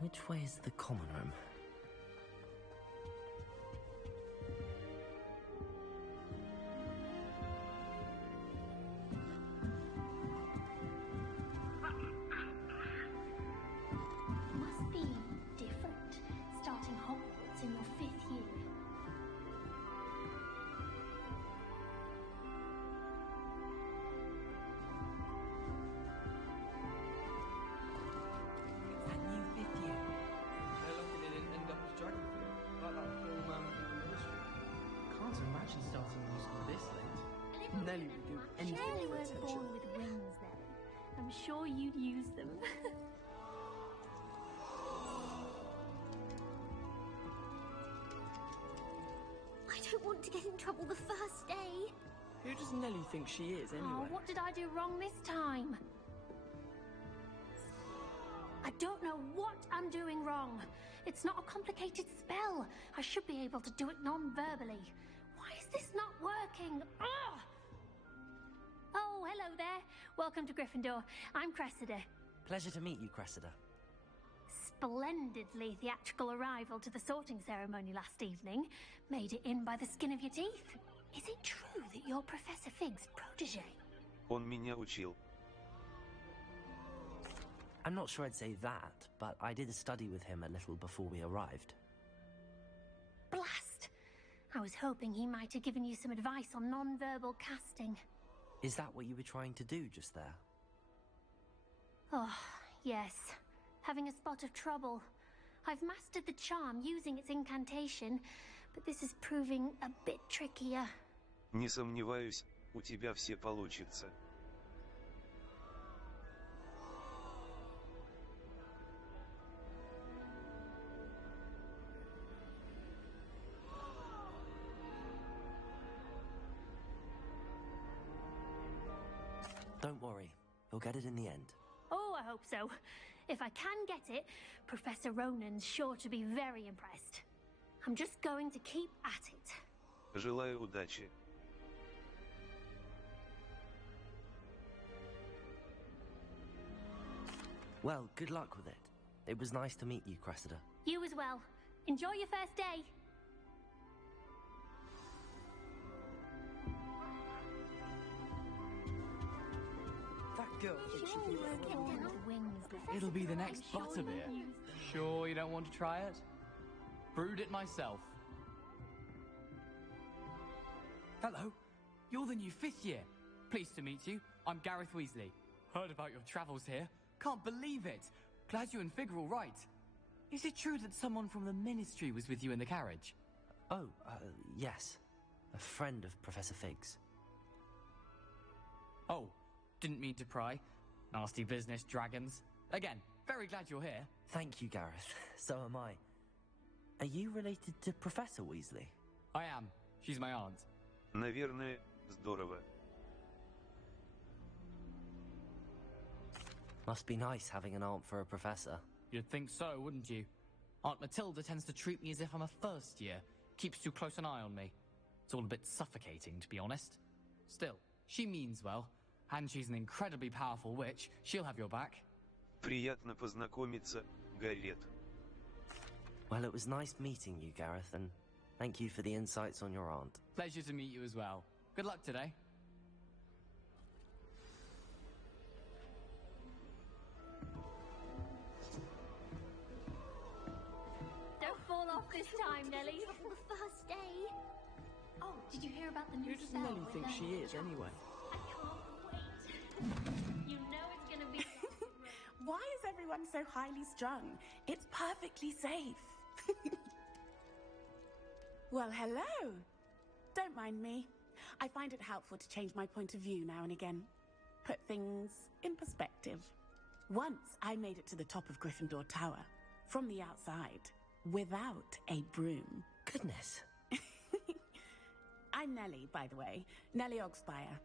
Which way is the common room? Must be different, starting Hogwarts in your 5th year. Imagine starting new school this late. Nelly would do anything Surely for we're attention. born with wings, Nelly. I'm sure you'd use them. I don't want to get in trouble the first day. Who does Nelly think she is, anyway? Oh, what did I do wrong this time? I don't know what I'm doing wrong. It's not a complicated spell. well. I should be able to do it non-verbally. Why is this not working? Ugh! Oh, hello there. Welcome to Gryffindor. I'm Cressida. Pleasure to meet you, Cressida. Splendidly theatrical arrival to the sorting ceremony last evening. Made it in by the skin of your teeth. Is it true that you're Professor Fig's protege? Он меня учил. I'm not sure I'd say that, but I did study with him a little before we arrived. Blast! I was hoping he might have given you some advice on non-verbal casting. Is that what you were trying to do just there? Oh, yes. Having a spot of trouble. I've mastered the charm using its incantation, but this is proving a bit trickier. Не сомневаюсь, у тебя все получится. Don't worry, you'll get it in the end. Oh, I hope so. If I can get it, Professor Ronan's sure to be very impressed. I'm just going to keep at it. Желаю удачи. Well, good luck with it. It was nice to meet you, Cressida. You as well. Enjoy your first day. That girl thinks she can get around. It'll be the next butterbeer. Sure you don't want to try it? Brewed it myself. Hello, you're the new 5th year. Pleased to meet you. I'm Gareth Weasley. Heard about your travels here. Can't believe it. Glad you and Fig are all right. Is it true that someone from the Ministry was with you in the carriage? Oh, yes. A friend of Professor Fig's. Oh, didn't mean to pry. Nasty business, dragons. Again, very glad you're here. Thank you, Gareth. So am I. Are you related to Professor Weasley? I am. She's my aunt. Наверное, здорово. Must be nice having an aunt for a professor. You'd think so, wouldn't you? Aunt Matilda tends to treat me as if I'm a first year. Keeps too close an eye on me. It's all a bit suffocating, to be honest. Still, she means well. And she's an incredibly powerful witch. She'll have your back. Приятно познакомиться, Гаррет. Well, it was nice meeting you, Gareth, and thank you for the insights on your aunt. Pleasure to meet you as well. Good luck today. Don't fall off this time, Nelly. The first day. Oh, did you hear about the new Who does cell Nelly with think the she is, jump? anyway? I can't wait. You know it's gonna be. Why is everyone so highly strung? It's perfectly safe. Well, hello. Don't mind me. I find it helpful to change my point of view now and again. Put things in perspective. Once I made it to the top of Gryffindor Tower, from the outside, without a broom. Goodness. I'm Nellie, by the way. Nellie Ogspire.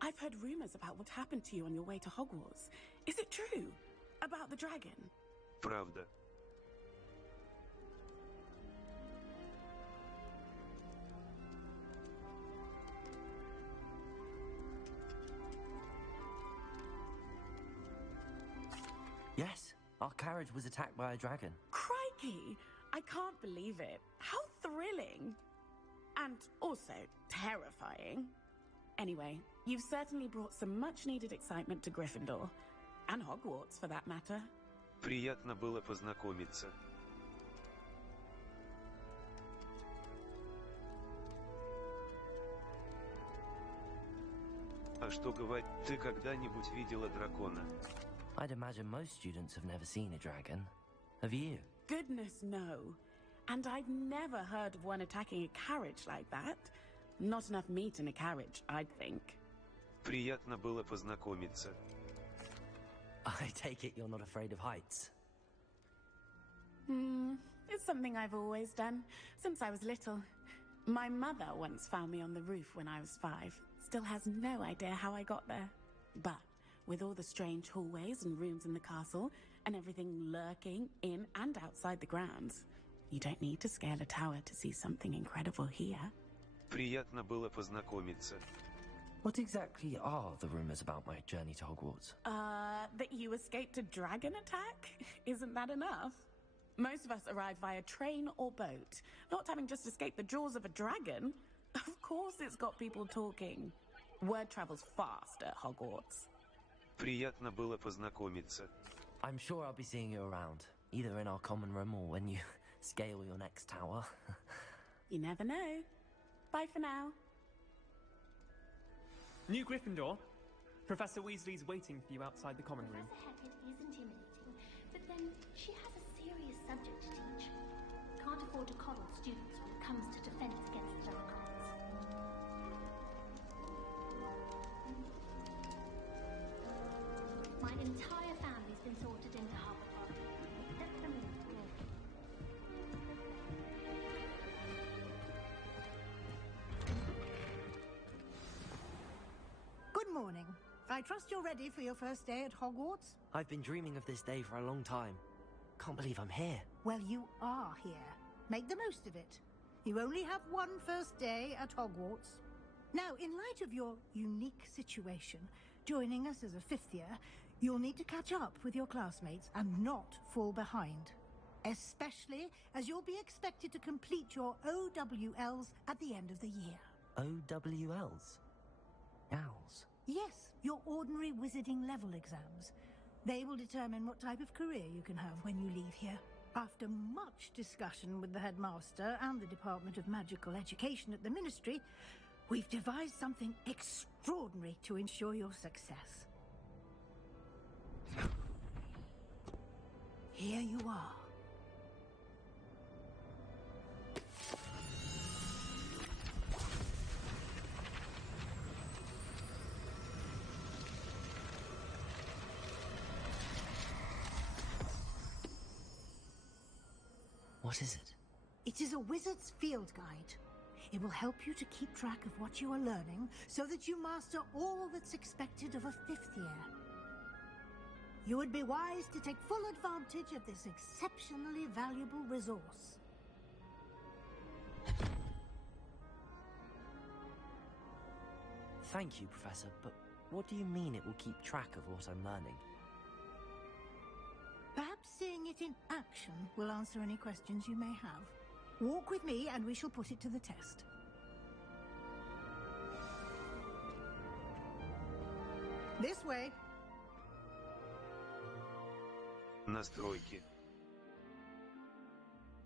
I've heard rumors about what happened to you on your way to Hogwarts. Is it true? About the dragon? Правда. Yes, our carriage was attacked by a dragon. Crikey! I can't believe it. How thrilling! And also terrifying. Anyway, you've certainly brought some much-needed excitement to Gryffindor. And Hogwarts, for that matter. Приятно было познакомиться. А что говорить, ты когда-нибудь видела дракона? I'd imagine most students have never seen a dragon. Have you? Goodness, no. And I'd never heard of one attacking a carriage like that. Not enough meat in a carriage, I'd think. Приятно было познакомиться. I take it you're not afraid of heights. It's something I've always done, since I was little. My mother once found me on the roof when I was 5. Still has no idea how I got there. But with all the strange hallways and rooms in the castle, and everything lurking in and outside the grounds, You don't need to scale a tower to see something incredible here. Приятно было познакомиться. What exactly are the rumors about my journey to Hogwarts? That you escaped a dragon attack? Isn't that enough? Most of us arrive via train or boat, not having just escaped the jaws of a dragon. Of course it's got people talking. Word travels fast at Hogwarts. Приятно было познакомиться. I'm sure I'll be seeing you around, either in our common room or when you scale your next tower. You never know. Bye for now. New Gryffindor. Professor Weasley's waiting for you outside the common room. Professor Hecat is intimidating, but then she has a serious subject to teach. Can't afford to coddle students when it comes to defense against the dark arts. My entire family's been sorted into Hogwarts. Except for me. Good morning. I trust you're ready for your first day at Hogwarts? I've been dreaming of this day for a long time. Can't believe I'm here. Well, you are here. Make the most of it. You only have one first day at Hogwarts. Now, in light of your unique situation, joining us as a fifth year, you'll need to catch up with your classmates and not fall behind. Especially as you'll be expected to complete your OWLs at the end of the year. OWLs? Owls? Yes, your ordinary wizarding level exams. They will determine what type of career you can have when you leave here. After much discussion with the headmaster and the Department of Magical Education at the Ministry, we've devised something extraordinary to ensure your success. Here you are. What is it? It is a wizard's field guide. It will help you to keep track of what you are learning so that you master all that's expected of a fifth year. You would be wise to take full advantage of this exceptionally valuable resource. Thank you, Professor, but what do you mean it will keep track of what I'm learning? Perhaps seeing it in action will answer any questions you may have. Walk with me and we shall put it to the test. This way. Настройки.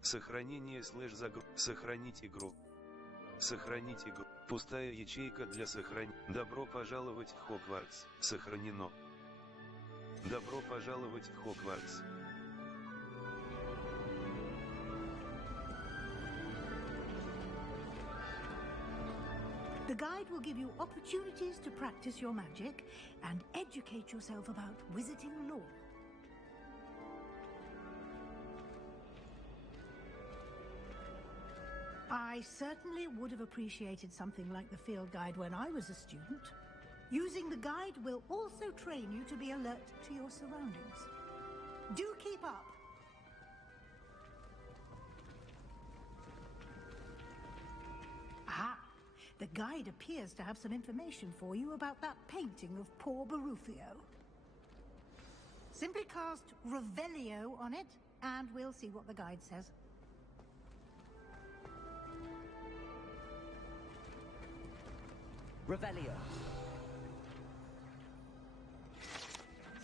Сохранение Сохранить игру. Сохранить игру. Пустая ячейка для сохранения. Добро пожаловать в Хогвартс. Сохранено. Добро пожаловать в Хогвартс. The guide will give you opportunities to practice your magic and educate yourself about wizarding lore. I certainly would have appreciated something like the field guide when I was a student. Using the guide will also train you to be alert to your surroundings. Do keep up! Aha! The guide appears to have some information for you about that painting of poor Barufio. Simply cast Revelio on it, and we'll see what the guide says. Revelio.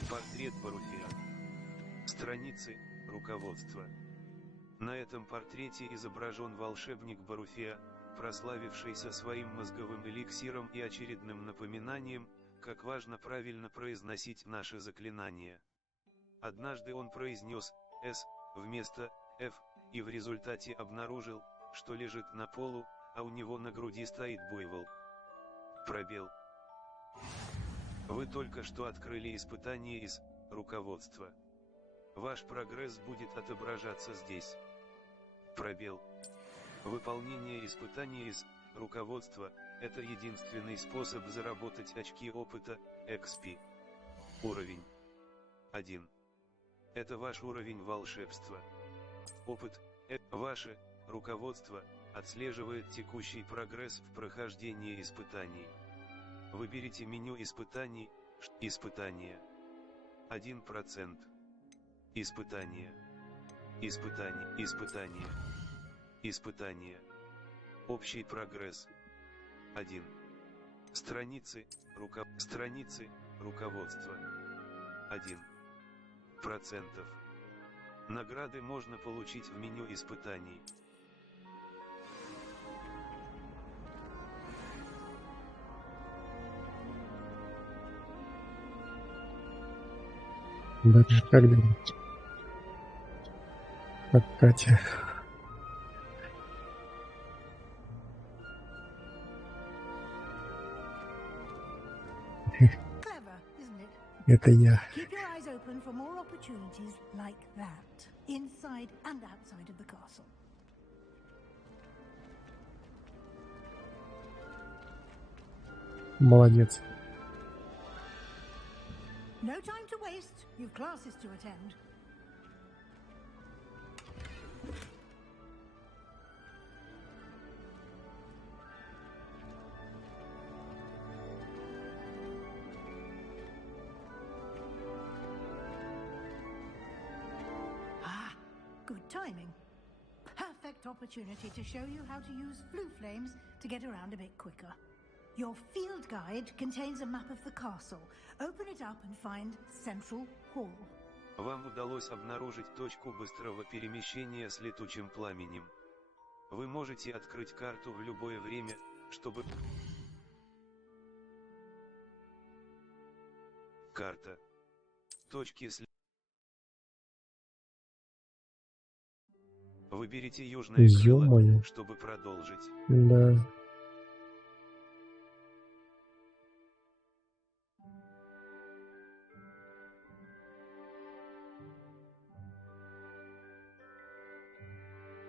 Портрет Баруфия. Страницы, руководство. На этом портрете изображен волшебник Баруфия, прославившийся своим мозговым эликсиром и очередным напоминанием, как важно правильно произносить наши заклинания. Однажды он произнес «С» вместо «Ф», и в результате обнаружил, что лежит на полу, а у него на груди стоит буйвол. Пробел. Вы только что открыли испытание из руководства. Ваш прогресс будет отображаться здесь. Пробел. Выполнение испытания из руководства – это единственный способ заработать очки опыта, XP. Уровень 1. Это ваш уровень волшебства. Опыт Ваше руководство отслеживает текущий прогресс в прохождении испытаний. Выберите меню испытаний. Испытания. 1%. Испытания. Испытания. Испытания. Испытания. Общий прогресс. 1. Страницы руководства. 1%. Награды можно получить в меню испытаний. Даже как делать? Как Катя. Это я. Keep your eyes open for more opportunities like that, inside and outside of the castle. Молодец. No time to waste. You've classes to attend. Good timing. Perfect opportunity to show you how to use flue flames to get around a bit quicker. Your field guide contains a map of the castle. Open it up and find Central Hall. Вам удалось обнаружить точку быстрого перемещения с летучим пламенем. Вы можете открыть карту в любое время, чтобы... Карта. Точки с... Выберите южное крыло, чтобы продолжить. Да.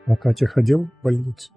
А Катя ходил в больницу?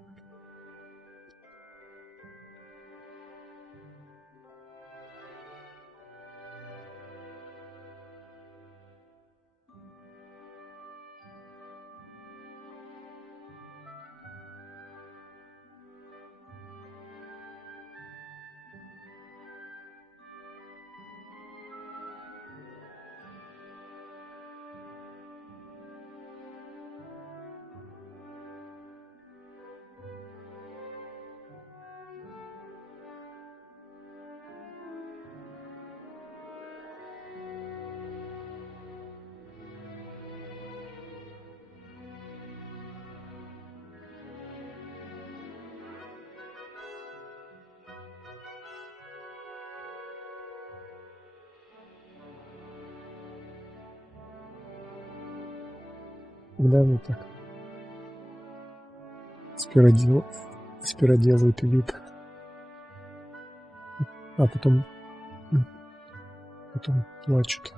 Да, вот так. Сперва делают вид, а потом плачут.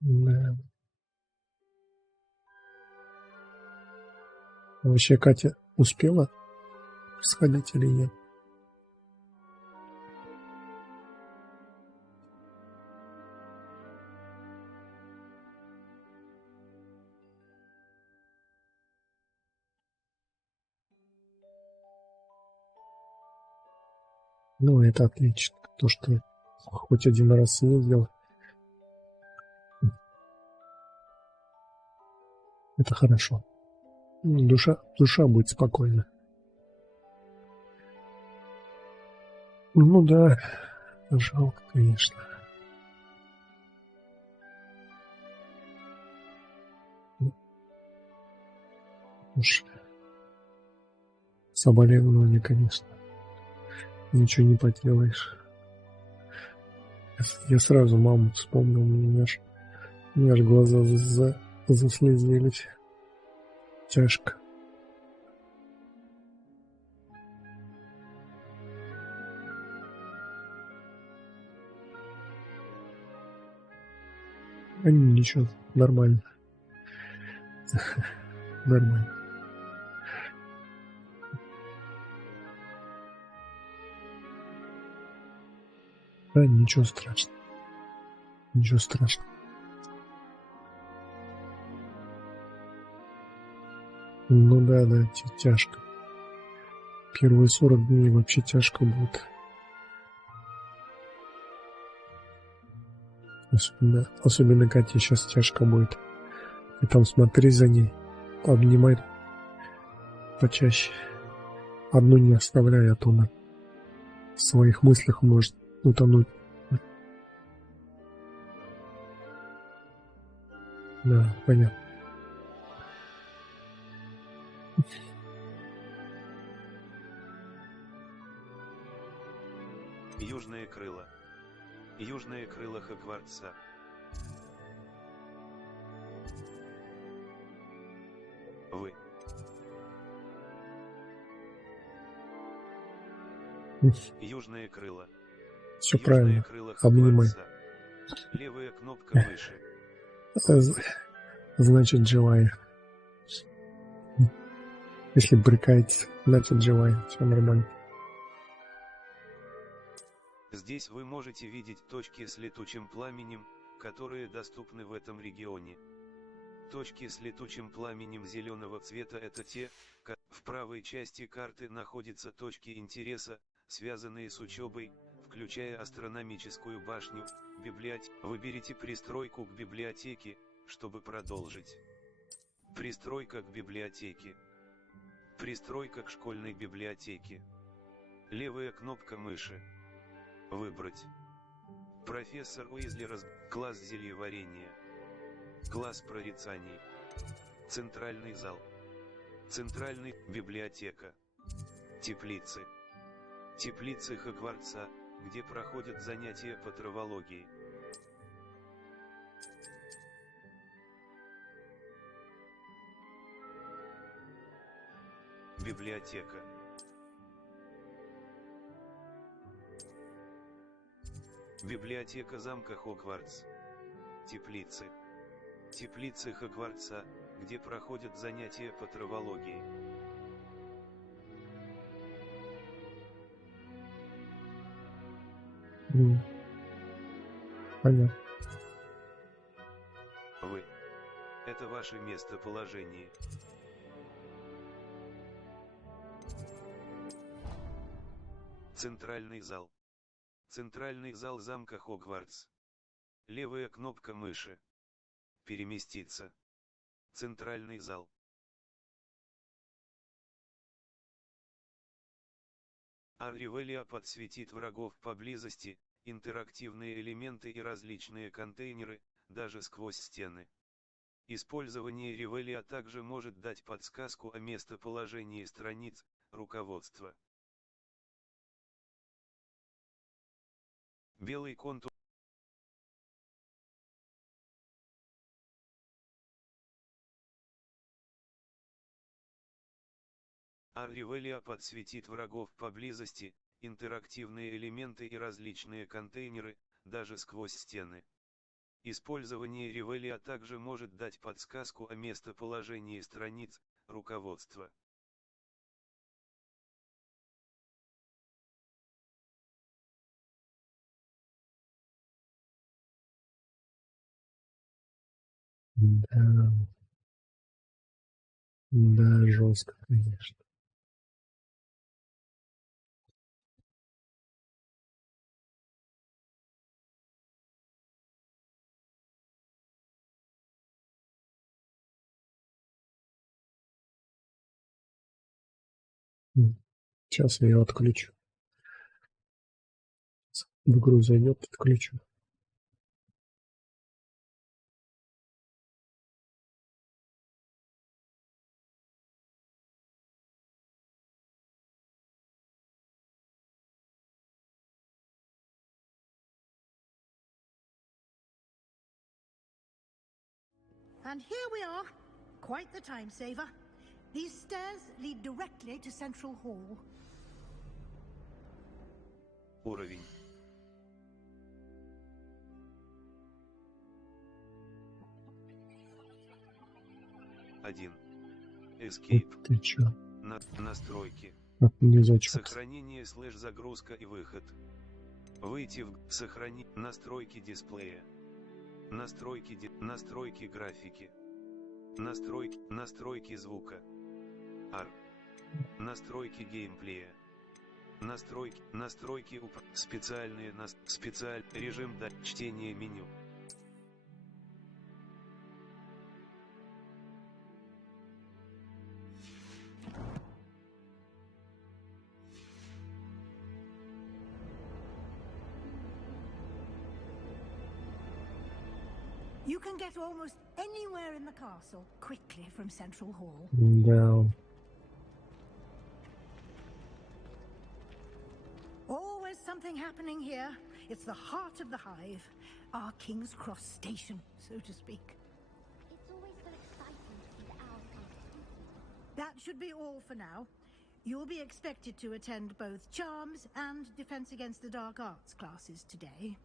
Да. Вообще Катя успела сходить или нет? Ну, это отлично. То, что хоть один раз съездил, это хорошо. Душа будет спокойна. Ну да, жалко, конечно. Уж соболезнования, конечно. Ничего не поделаешь. Я сразу маму вспомнил, у меня аж глаза заслезились. Тяжко. Ничего, нормально. Нормально. Да, ничего страшного. Ничего страшного. Ну да, тяжко. Первые 40 дней вообще тяжко будет. Особенно Кате сейчас тяжко будет. И там смотри за ней, обнимай почаще. Одну не оставляй, а то она в своих мыслях может утонуть. Да, понятно. Южное крыло. Южное крыло Хогвартса. Вы. Южное крыло. Все Южное правильно. крыло Обнимай. Хогвартса. Левая кнопка мыши. Значит, живая. Если брыкается, значит, живая. Все нормально. Здесь вы можете видеть точки с летучим пламенем, которые доступны в этом регионе. Точки с летучим пламенем зеленого цвета — это те, в правой части карты находятся точки интереса, связанные с учебой, включая астрономическую башню, библиотеку. Выберите пристройку к библиотеке, чтобы продолжить. Пристройка к библиотеке. Пристройка к школьной библиотеке. Левая кнопка мыши. Выбрать. Профессор Уизли класс зельеварения. Класс прорицаний. Центральный зал. Центральный библиотека. Теплицы. Теплицы Хогвартса, где проходят занятия по травологии. Библиотека. Библиотека замка Хогвартс. Теплицы. Теплицы Хогвартса, где проходят занятия по травологии. Понятно. Вы. Это ваше местоположение. Центральный зал. Центральный зал замка Хогвартс. Левая кнопка мыши. Переместиться. Центральный зал. Ревелия подсветит врагов поблизости, интерактивные элементы и различные контейнеры, даже сквозь стены. Использование Ревелия также может дать подсказку о местоположении страниц, руководства. Белый контур. Ревелия подсветит врагов поблизости, интерактивные элементы и различные контейнеры, даже сквозь стены. Использование Ревелия также может дать подсказку о местоположении страниц, руководства. Да. Да, жестко, конечно. Сейчас я ее отключу. В игру зайдет, отключу. And here we are. Quite the time saver. These stairs lead directly to Central Hall. Уровень. Один. Escape. Ты чё? Настройки. Отнизочек. Сохранение / загрузка и выход. Выйти в сохранить настройки дисплея. Настройки графики. Настройки звука. Настройки геймплея. Настройки специальные режим чтение меню. You can get almost anywhere in the castle quickly from Central Hall. Да. Always something happening here. It's the heart of the hive, our King's Cross station, so to speak. It's always so exciting to see the owls come to see. That should be all for now. You'll be expected to attend both Charms and Defense Against the Dark Arts classes today.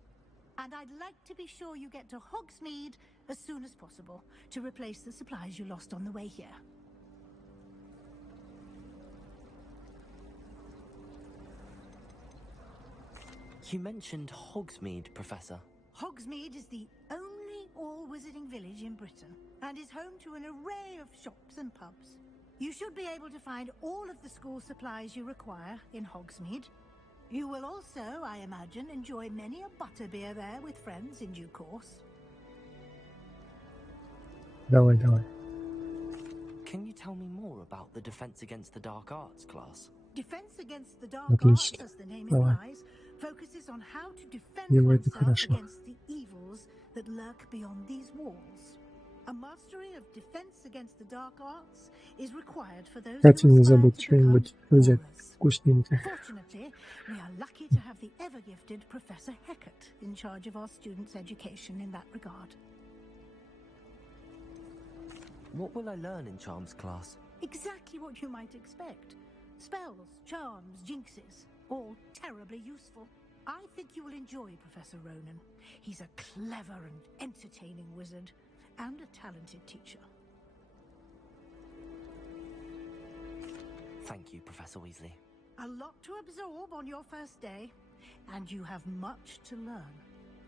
And I'd like to be sure you get to Hogsmeade as soon as possible to replace the supplies you lost on the way here. You mentioned Hogsmeade, Professor. Hogsmeade is the only all-wizarding village in Britain and is home to an array of shops and pubs. You should be able to find all of the school supplies you require in Hogsmeade. You will also, I imagine, enjoy many a butterbeer there with friends in due course. Давай. Can you tell me more about the Defense Against the Dark Arts class? Defense Against the Dark Отлично. Arts, as the name Давай. implies, focuses on how to defend Делай это oneself хорошо. against the evils that lurk beyond these walls. A mastery of Defense Against the Dark Arts is required for those Кстати, who не aspire забудь to что-нибудь become взять warriors. вкусненькое. Fortunately, we are lucky to have the ever-gifted Professor Hecat in charge of our students' education in that regard. What will I learn in Charms class? Exactly what you might expect. Spells, charms, jinxes, all terribly useful. I think you will enjoy Professor Ronan. He's a clever and entertaining wizard, and a talented teacher. Thank you, Professor Weasley. A lot to absorb on your first day, and you have much to learn.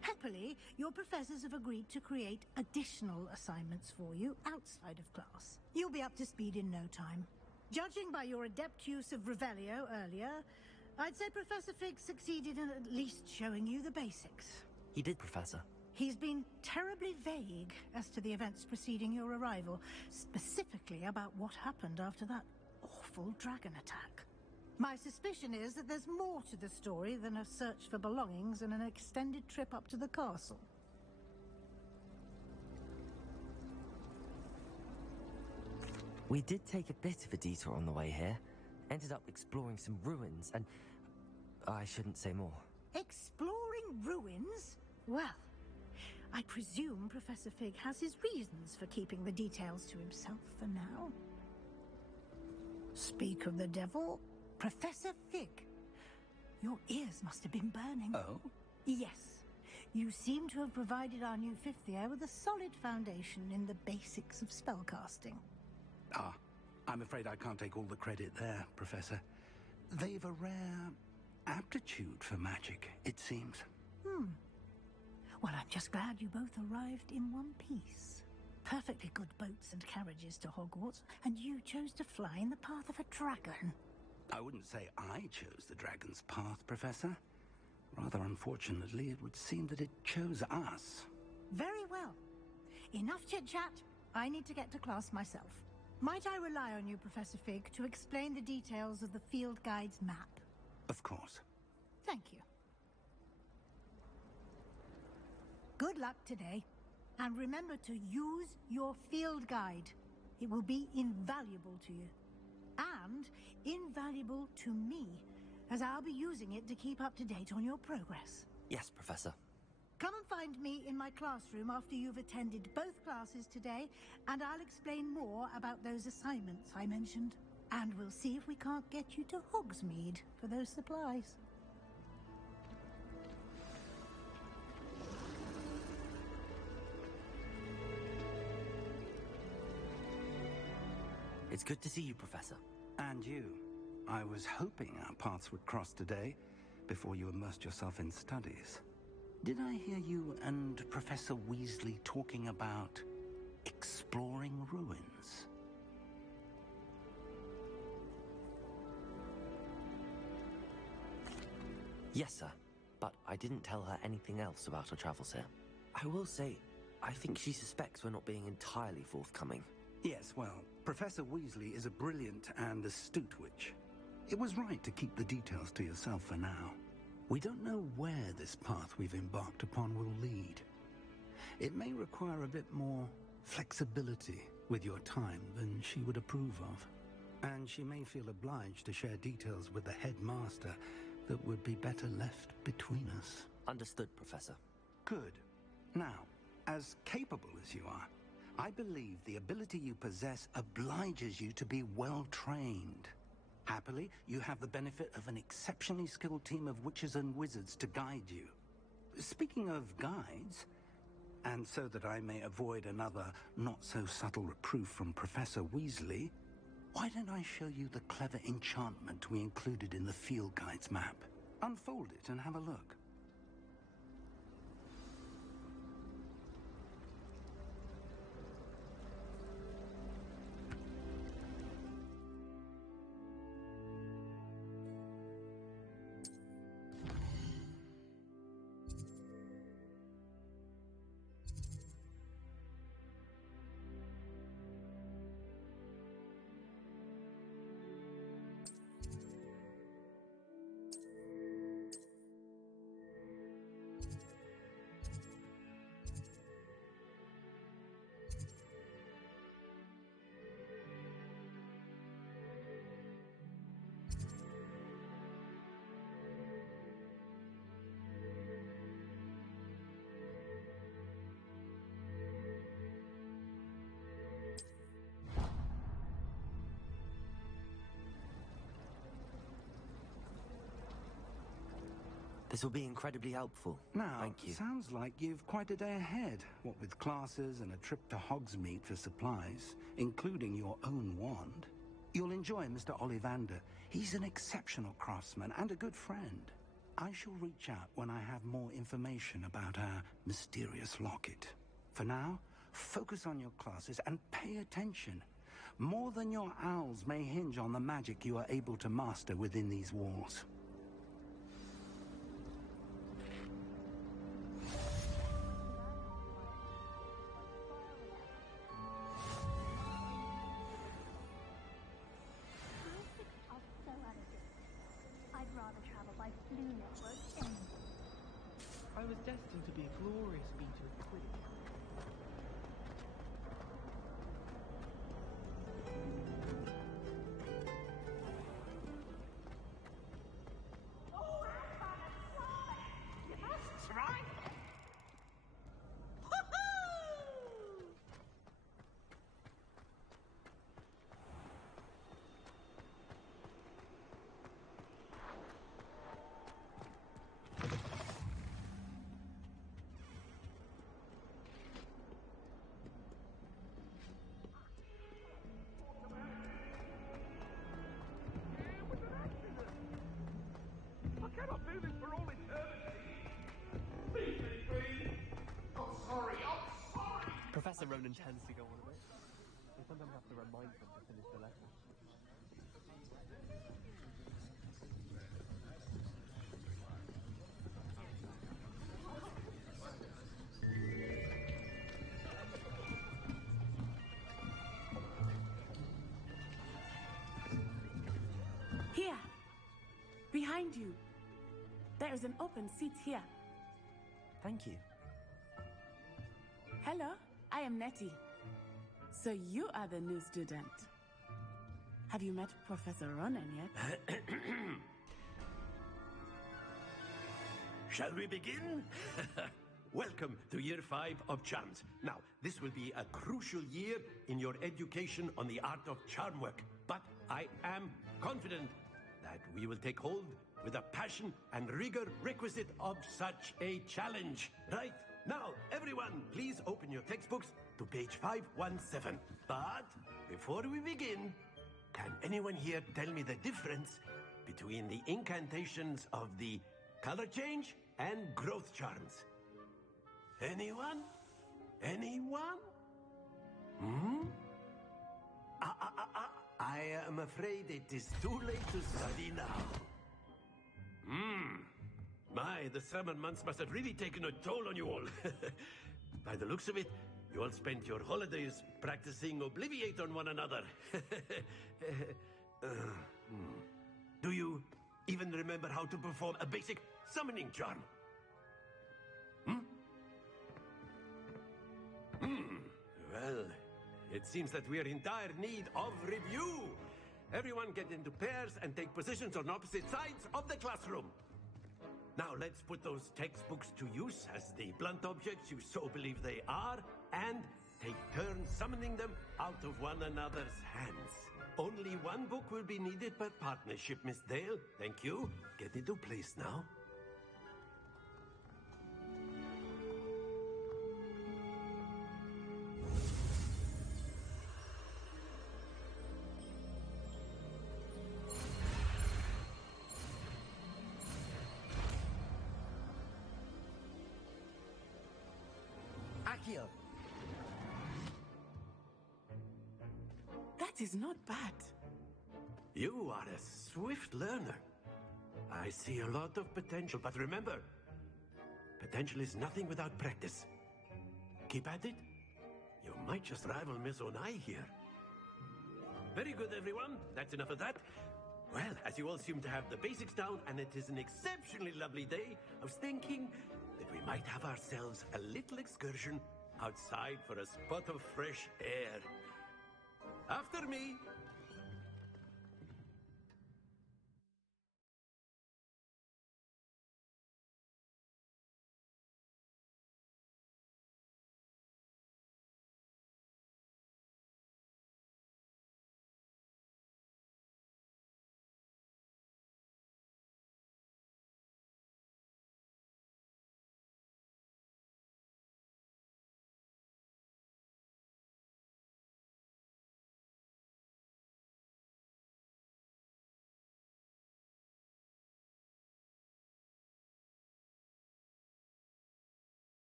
Happily, your professors have agreed to create additional assignments for you outside of class. You'll be up to speed in no time. Judging by your adept use of Revelio earlier, I'd say Professor Fig succeeded in at least showing you the basics. He did, Professor. He's been terribly vague as to the events preceding your arrival, specifically about what happened after that awful dragon attack. My suspicion is that there's more to the story than a search for belongings and an extended trip up to the castle. We did take a bit of a detour on the way here. Ended up exploring some ruins and... I shouldn't say more. Exploring ruins? Well, I presume Professor Fig has his reasons for keeping the details to himself for now. Speak of the devil, Professor Fig. Your ears must have been burning. Oh? Yes. You seem to have provided our new fifth year with a solid foundation in the basics of spellcasting. Ah, I'm afraid I can't take all the credit there, Professor. They've a rare aptitude for magic, it seems. Well, I'm just glad you both arrived in one piece. Perfectly good boats and carriages to Hogwarts, and you chose to fly in the path of a dragon. I wouldn't say I chose the dragon's path, Professor. Rather unfortunately, it would seem that it chose us. Very well. Enough chit-chat. I need to get to class myself. Might I rely on you, Professor Fig, to explain the details of the field guide's map? Of course. Thank you. Good luck today, and remember to use your field guide. It will be invaluable to you, and invaluable to me, as I'll be using it to keep up to date on your progress. Yes, Professor. Come and find me in my classroom after you've attended both classes today, and I'll explain more about those assignments I mentioned. And we'll see if we can't get you to Hogsmeade for those supplies. It's good to see you, Professor. And you. I was hoping our paths would cross today, before you immersed yourself in studies. Did I hear you and Professor Weasley talking about exploring ruins? Yes, sir. But I didn't tell her anything else about our travels here. I will say, I think she suspects we're not being entirely forthcoming. Yes, well, Professor Weasley is a brilliant and astute witch. It was right to keep the details to yourself for now. We don't know where this path we've embarked upon will lead. It may require a bit more flexibility with your time than she would approve of. And she may feel obliged to share details with the headmaster that would be better left between us. Understood, Professor. Good. Now, as capable as you are, I believe the ability you possess obliges you to be well trained. Happily, you have the benefit of an exceptionally skilled team of witches and wizards to guide you. Speaking of guides, and so that I may avoid another not-so-subtle reproof from Professor Weasley, why don't I show you the clever enchantment we included in the field guide's map? Unfold it and have a look. This will be incredibly helpful. Now, Thank you. Sounds like you've quite a day ahead, what with classes and a trip to Hogsmeade for supplies, including your own wand. You'll enjoy Mr. Ollivander. He's an exceptional craftsman and a good friend. I shall reach out when I have more information about our mysterious locket. For now, focus on your classes and pay attention. More than your owls may hinge on the magic you are able to master within these walls. I was destined to be a glorious beater of Quidditch. Professor Ronan tends to go on a bit. I sometimes have to remind them to finish the lesson. Here! Behind you! There is an open seat here. Thank you. Hello, I am Nettie. So you are the new student. Have you met Professor Ronan yet? Shall we begin? Welcome to Year 5 of Charms. Now, this will be a crucial year in your education on the art of charm work. But I am confident that we will take hold with the passion and rigor requisite of such a challenge. Right? Now, everyone, please open your textbooks to page 517. But before we begin, can anyone here tell me the difference between the incantations of the color change and growth charms? Anyone? Anyone? I am afraid it is too late to study now. My, the summer months must have really taken a toll on you all. By the looks of it, you all spent your holidays practicing Obliviate on one another. Do you even remember how to perform a basic summoning charm? Well, it seems that we are in dire need of review. Everyone get into pairs and take positions on opposite sides of the classroom. Now let's put those textbooks to use as the blunt objects you so believe they are, and take turns summoning them out of one another's hands. Only one book will be needed per partnership, Miss Dale. Thank you. Get into place now. That is not bad. You are a swift learner. I see a lot of potential, but remember, potential is nothing without practice. Keep at it. You might just rival Miss Onai here. Very good, everyone. That's enough of that. Well, as you all seem to have the basics down, and it is an exceptionally lovely day, I was thinking that we might have ourselves a little excursion outside for a spot of fresh air. After me.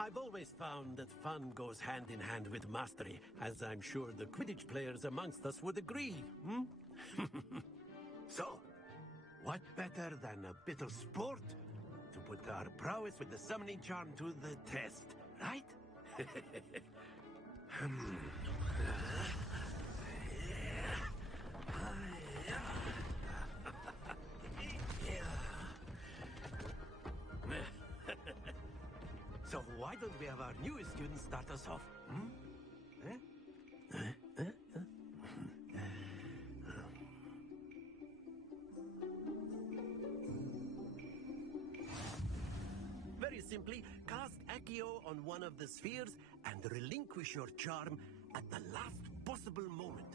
I've always found that fun goes hand in hand with mastery, as I'm sure the Quidditch players amongst us would agree. So, what better than a bit of sport to put our prowess with the summoning charm to the test, right? So why don't we have our newest student start us off? Very simply, cast Accio on one of the spheres and relinquish your charm at the last possible moment.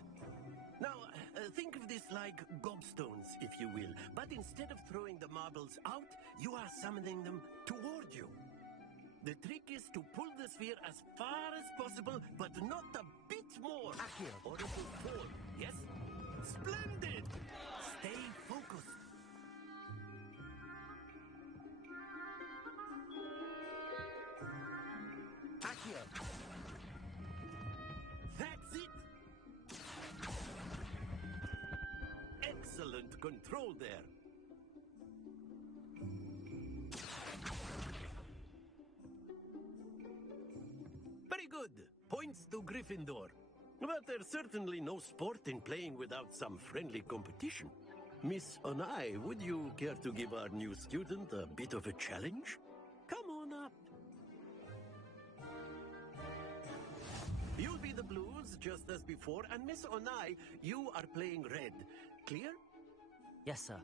Now, think of this like gobstones, if you will, but instead of throwing the marbles out, you are summoning them toward you. The trick is to pull the sphere as far as possible, but not a bit more. Accio. Or it will fall. Yes? Splendid! Stay focused. Accio. That's it! Excellent control there. Very good. Points to Gryffindor. But there's certainly no sport in playing without some friendly competition. Miss Onai, would you care to give our new student a bit of a challenge? Come on up. You'll be the blues, just as before, and Miss Onai, you are playing red. Clear? Yes, sir.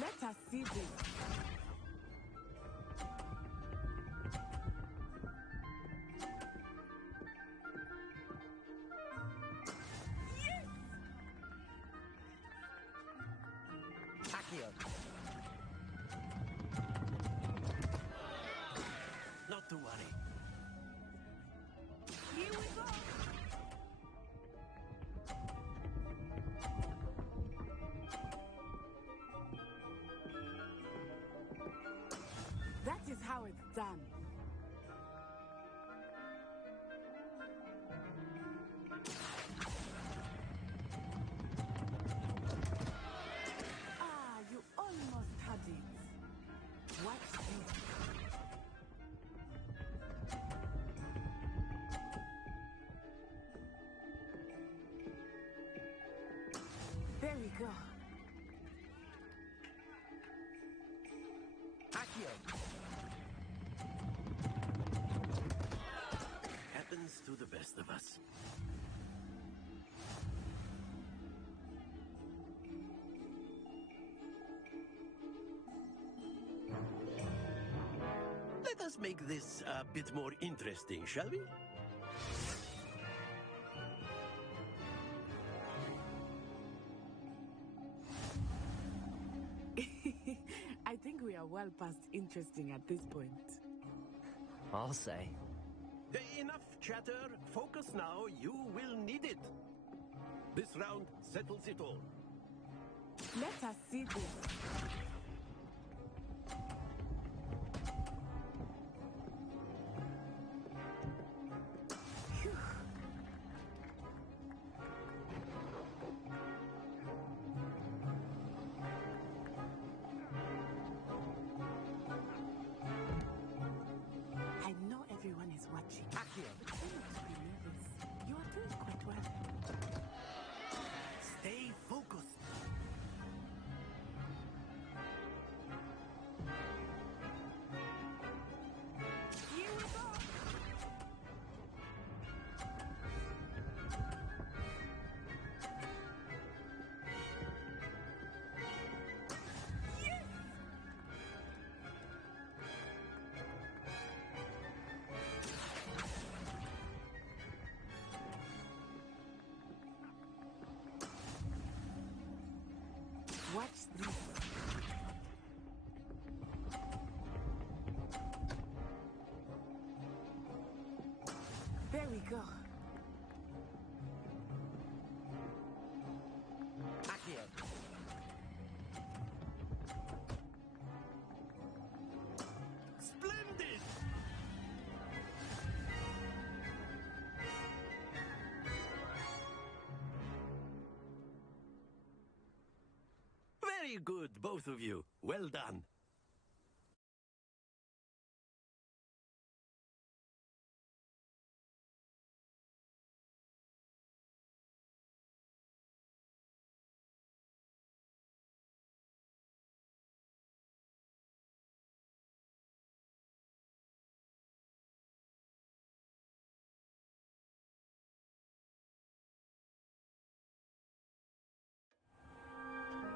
Let us see this. Not to worry. Here we go. That is how it's done. Ah, you almost had it. Watch this. There we go. Happens to the best of us. Let us make this a bit more interesting, shall we? I think we are well past interesting at this point. I'll say. Enough chatter. Focus now. You will need it. This round settles it all. Let us see this. I know everyone is watching. Akio, but you need to be nervous. You are doing quite well. Stay focused. Here we go. Yes! Watch this. There we go. Akio. Splendid! Very good, both of you. Well done.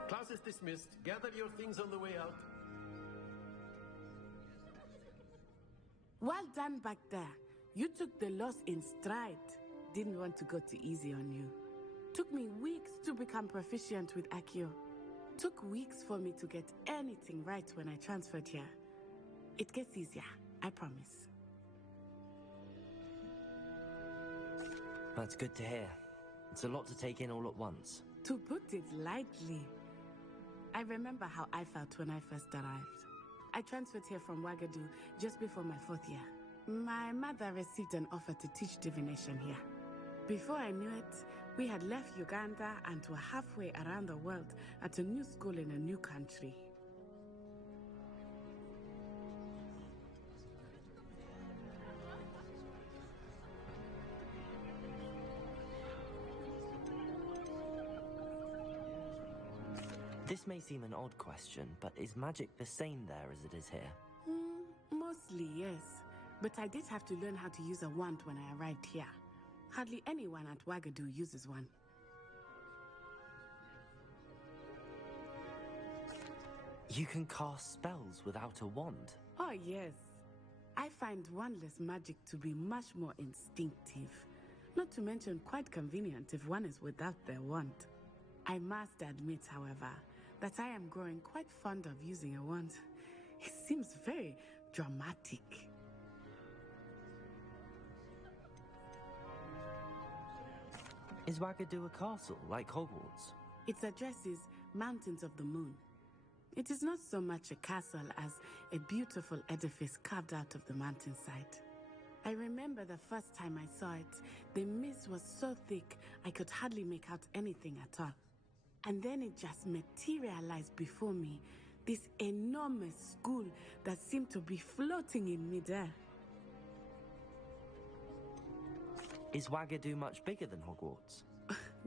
Class is dismissed. Gather your things on the way out. Well done back there. You took the loss in stride. Didn't want to go too easy on you. Took me weeks to become proficient with Akio. Took weeks for me to get anything right when I transferred here. It gets easier, I promise. That's good to hear. It's a lot to take in all at once. To put it lightly, I remember how I felt when I first arrived. I transferred here from Wagadu just before my 4th year. My mother received an offer to teach divination here. Before I knew it, we had left Uganda and were halfway around the world at a new school in a new country. This may seem an odd question, but is magic the same there as it is here? Mostly, yes. But I did have to learn how to use a wand when I arrived here. Hardly anyone at Wagadu uses one. You can cast spells without a wand? Oh, yes. I find wandless magic to be much more instinctive. Not to mention quite convenient if one is without their wand. I must admit, however, that I am growing quite fond of using a wand. It seems very dramatic. Is Wagadu a castle, like Hogwarts? Its address is Mountains of the Moon. It is not so much a castle as a beautiful edifice carved out of the mountainside. I remember the first time I saw it, the mist was so thick I could hardly make out anything at all. And then it just materialized before me, this enormous school that seemed to be floating in midair. Is Wagadu much bigger than Hogwarts?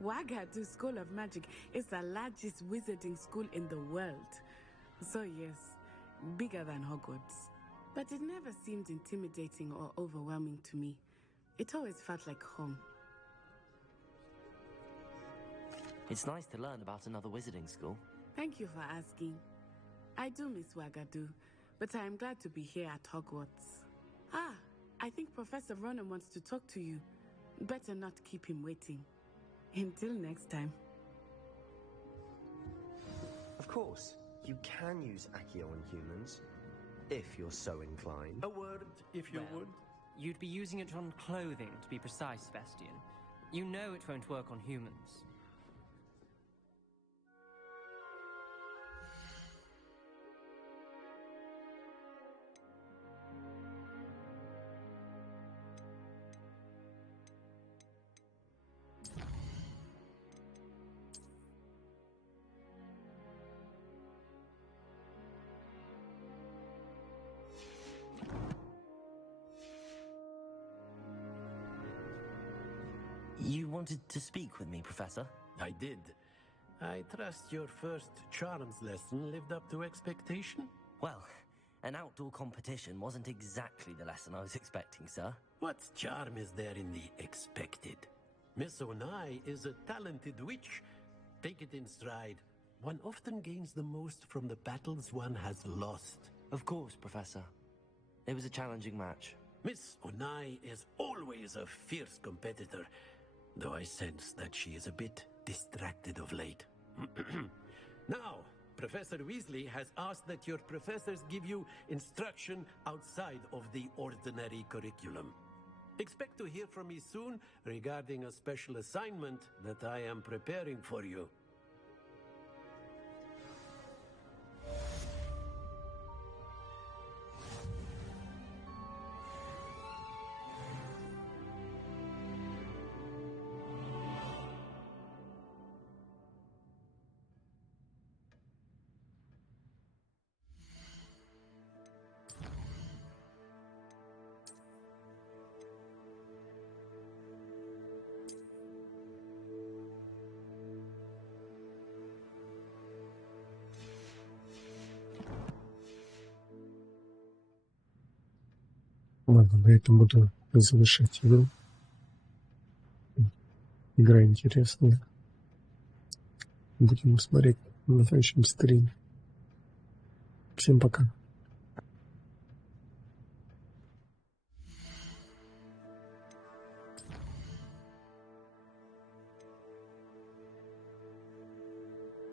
Wagadu School of Magic is the largest wizarding school in the world. So yes, bigger than Hogwarts. But it never seemed intimidating or overwhelming to me. It always felt like home. It's nice to learn about another wizarding school. Thank you for asking. I do miss Wagadu, but I am glad to be here at Hogwarts. Ah, I think Professor Ronan wants to talk to you. Better not keep him waiting. Until next time. Of course, you can use Accio on humans, if you're so inclined. A word, if you would. You'd be using it on clothing, to be precise, Sebastian. You know it won't work on humans. You wanted to speak with me, Professor? I did. I trust your first charms lesson lived up to expectation? Well, an outdoor competition wasn't exactly the lesson I was expecting, sir. What charm is there in the expected? Miss Onai is a talented witch. Take it in stride. One often gains the most from the battles one has lost. Of course, Professor. It was a challenging match. Miss Onai is always a fierce competitor, though I sense that she is a bit distracted of late. Now, Professor Weasley has asked that your professors give you instruction outside of the ordinary curriculum. Expect to hear from me soon regarding a special assignment that I am preparing for you. Ладно, на этом буду завершать игру. Игра интересная. Будем смотреть на следующем стриме. Всем пока.